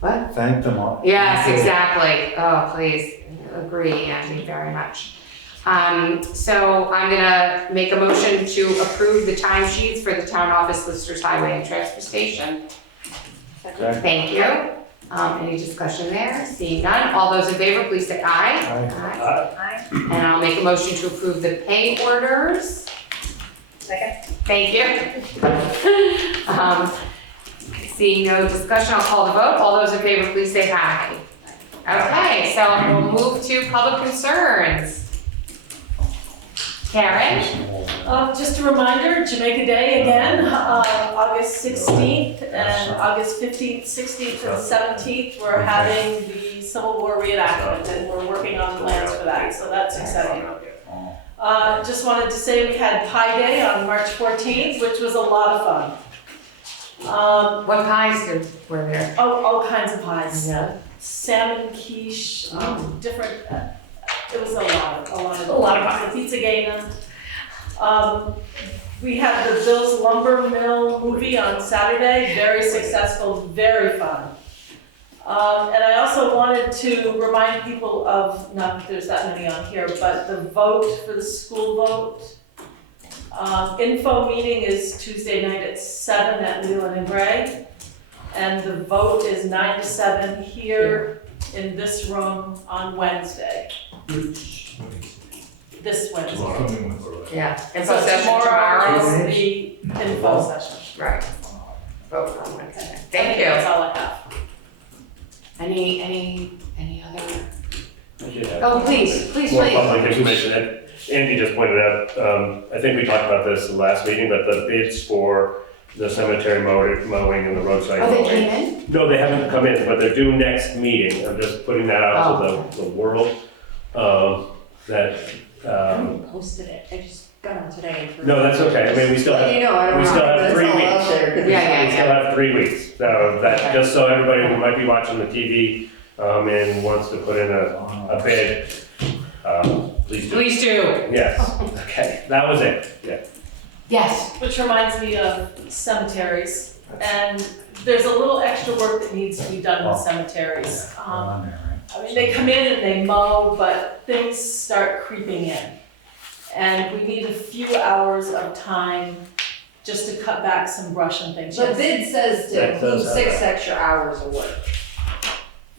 What? Thank them all. Yes, Thank you. exactly. Oh, please, agree, Angie, very much. So I'm gonna make a motion to approve the timesheets for the town office, listers, highway, and transfer station. Okay. Thank you. Any discussion there? Seeing none, all those in favor, please say aye. Aye. And I'll make a motion to approve the pay orders. Second. Thank you. Seeing no discussion, I'll call the vote. All those in favor, please say aye. Okay, so we'll move to public concerns. Karen? Just a reminder, Jamaica Day again, August 16th and August 15th, 16th, and 17th, we're having the Civil War reenactment, and we're working on plans for that, so that's exciting. Just wanted to say we had Pie Day on March 14th, which was a lot of fun. What pies were there? All kinds of pies. Yeah. Salmon quiche, different, it was a lot of pies. Pizza Gaina. We had the Bill's Lumber Mill movie on Saturday, very successful, very fun. And I also wanted to remind people of, not that there's that many on here, but the vote for the school vote. Info meeting is Tuesday night at 7 at Leland and Gray. And the vote is 9 to 7 here in this room on Wednesday. This Wednesday. Yeah. So Info session tomorrow tomorrow. is the info session. Right. Vote on Wednesday. Thank you. That's all I have. Any other? I should have Oh, please. More public information. Andy just pointed out, I think we talked about this in the last meeting, but the bids for the cemetery mowing and the roadside Oh, mowing. they came in? No, they haven't come in, but they're due next meeting. I'm just putting that out to the world. That, I haven't posted it, I just got on today. no, that's okay. I mean, we still have, You know, I don't we know, still but have it's 3 all weeks. out there, 'cause Yeah, We still have 3 weeks. So that, just so everybody who might be watching the TV, and wants to put in a bid, please do. Please do. Yes, okay, that was it, yeah. Yes. Which reminds me of cemeteries, and there's a little extra work that needs to be done with cemeteries. I mean, they come in and they mow, but things start creeping in. And we need a few hours of time just to cut back some brush and things. The bid says to That include does have 6 that. extra hours of work.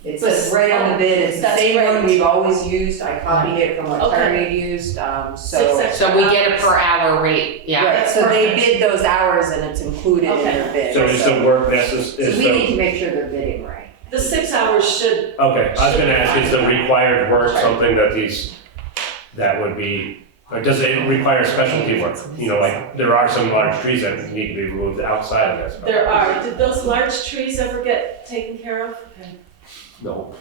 It But- says right on the bid, it's the That's same one great. we've always used, I copied it from what Okay. Terry had used, 6 so. extra So we get a hours. per hour rate, yeah. Right, so they Perfect. bid those hours and it's included in Okay. their bid. So is the work So we need to make sure they're bidding right. The 6 hours should, Okay, I was gonna ask, is the required work something that would be, or does it require specialty work? You know, like, there are some large trees that need to be removed outside of this. there are, did those large trees ever get taken care of? No.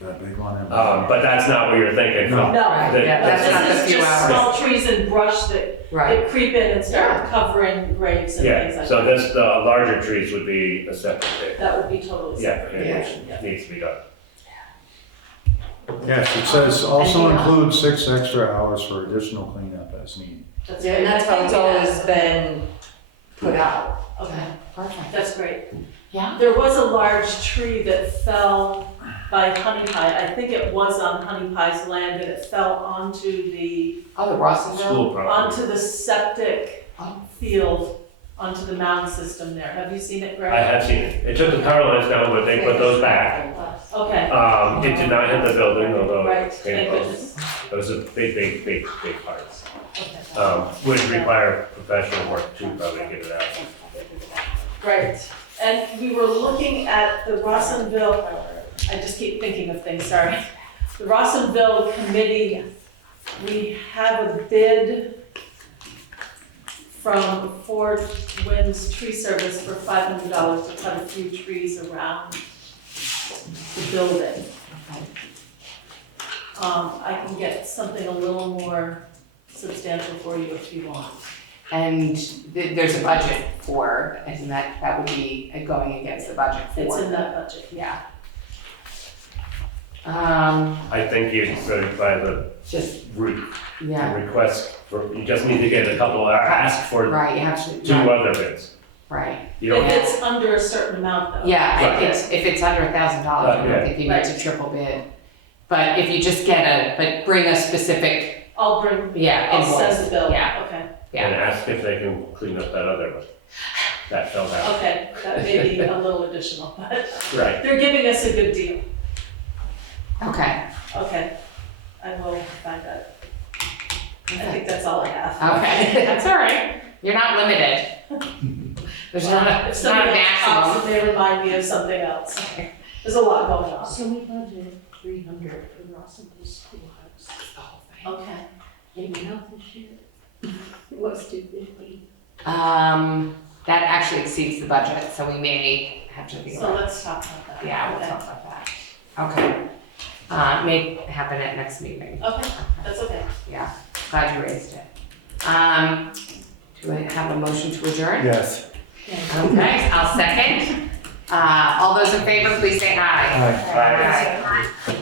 That big one. But that's not what you're thinking. No. No. That's not the This is few just hours. small trees and brush that Right. creep in and start covering graves and things Yeah, like that. so this, the larger trees would be a separate thing. That would be totally Yeah, separate. which needs to be done. Yes, it says also And, include 6 extra hours for additional cleanup as needed. That's Yeah, and that's how it's Maybe always been put out. Okay, Perfect. that's great. Yeah. There was a large tree that fell by Honey Pie. I think it was on Honey Pie's land and it fell onto the, Oh, the Rossville? School property. onto the septic Oh. field, onto the mound system there. Have you seen it, Greg? I have seen it. It took the power lines down, but they put those back. Okay, It did not hit the building, although right, it came thank close. goodness. It was a big part. Okay. Would require professional work to probably get it out. Right, and we were looking at the Rossonville, I just keep thinking of things, sorry. The Rossonville Committee, we have a bid from Ford Winds Tree Service for $500 to cut a few trees around the building. I can get something a little more substantial for you if you want. And there's a budget for, and that would be going against the budget for. It's in that budget. Yeah. I think you could by the Just, re- yeah, request for, you just need to get a couple, ask for right, you have to. 2 other bids. Right. You don't, If it's under a certain amount though. Yeah, if it's under $1,000, I Yeah. don't think you need to triple bid. But if you just but bring a specific, I'll bring, yeah, I'll send invoice. the bill. Yeah, Okay, and ask if they can clean up that other one. That fell down. okay, that may be a little additional, but Right. they're giving us a good deal. Okay. Okay, I will find that. I think that's all I have. Okay, that's all right. You're not limited. There's not a, If it's not a somebody else talks, maximum. it may remind me of something else. There's a lot going on. So we budgeted 300 for Rossville Schoolhouse. Okay. Anyone else this year? It was 250. That actually exceeds the budget, so we may have to be. So let's talk about that. Yeah, we'll Okay. talk about that. Okay. May happen at next meeting. Okay, that's okay. Yeah, glad you raised it. Do I have a motion to adjourn? Yes. Okay, I'll second. All those in favor, please say aye. Aye. Aye.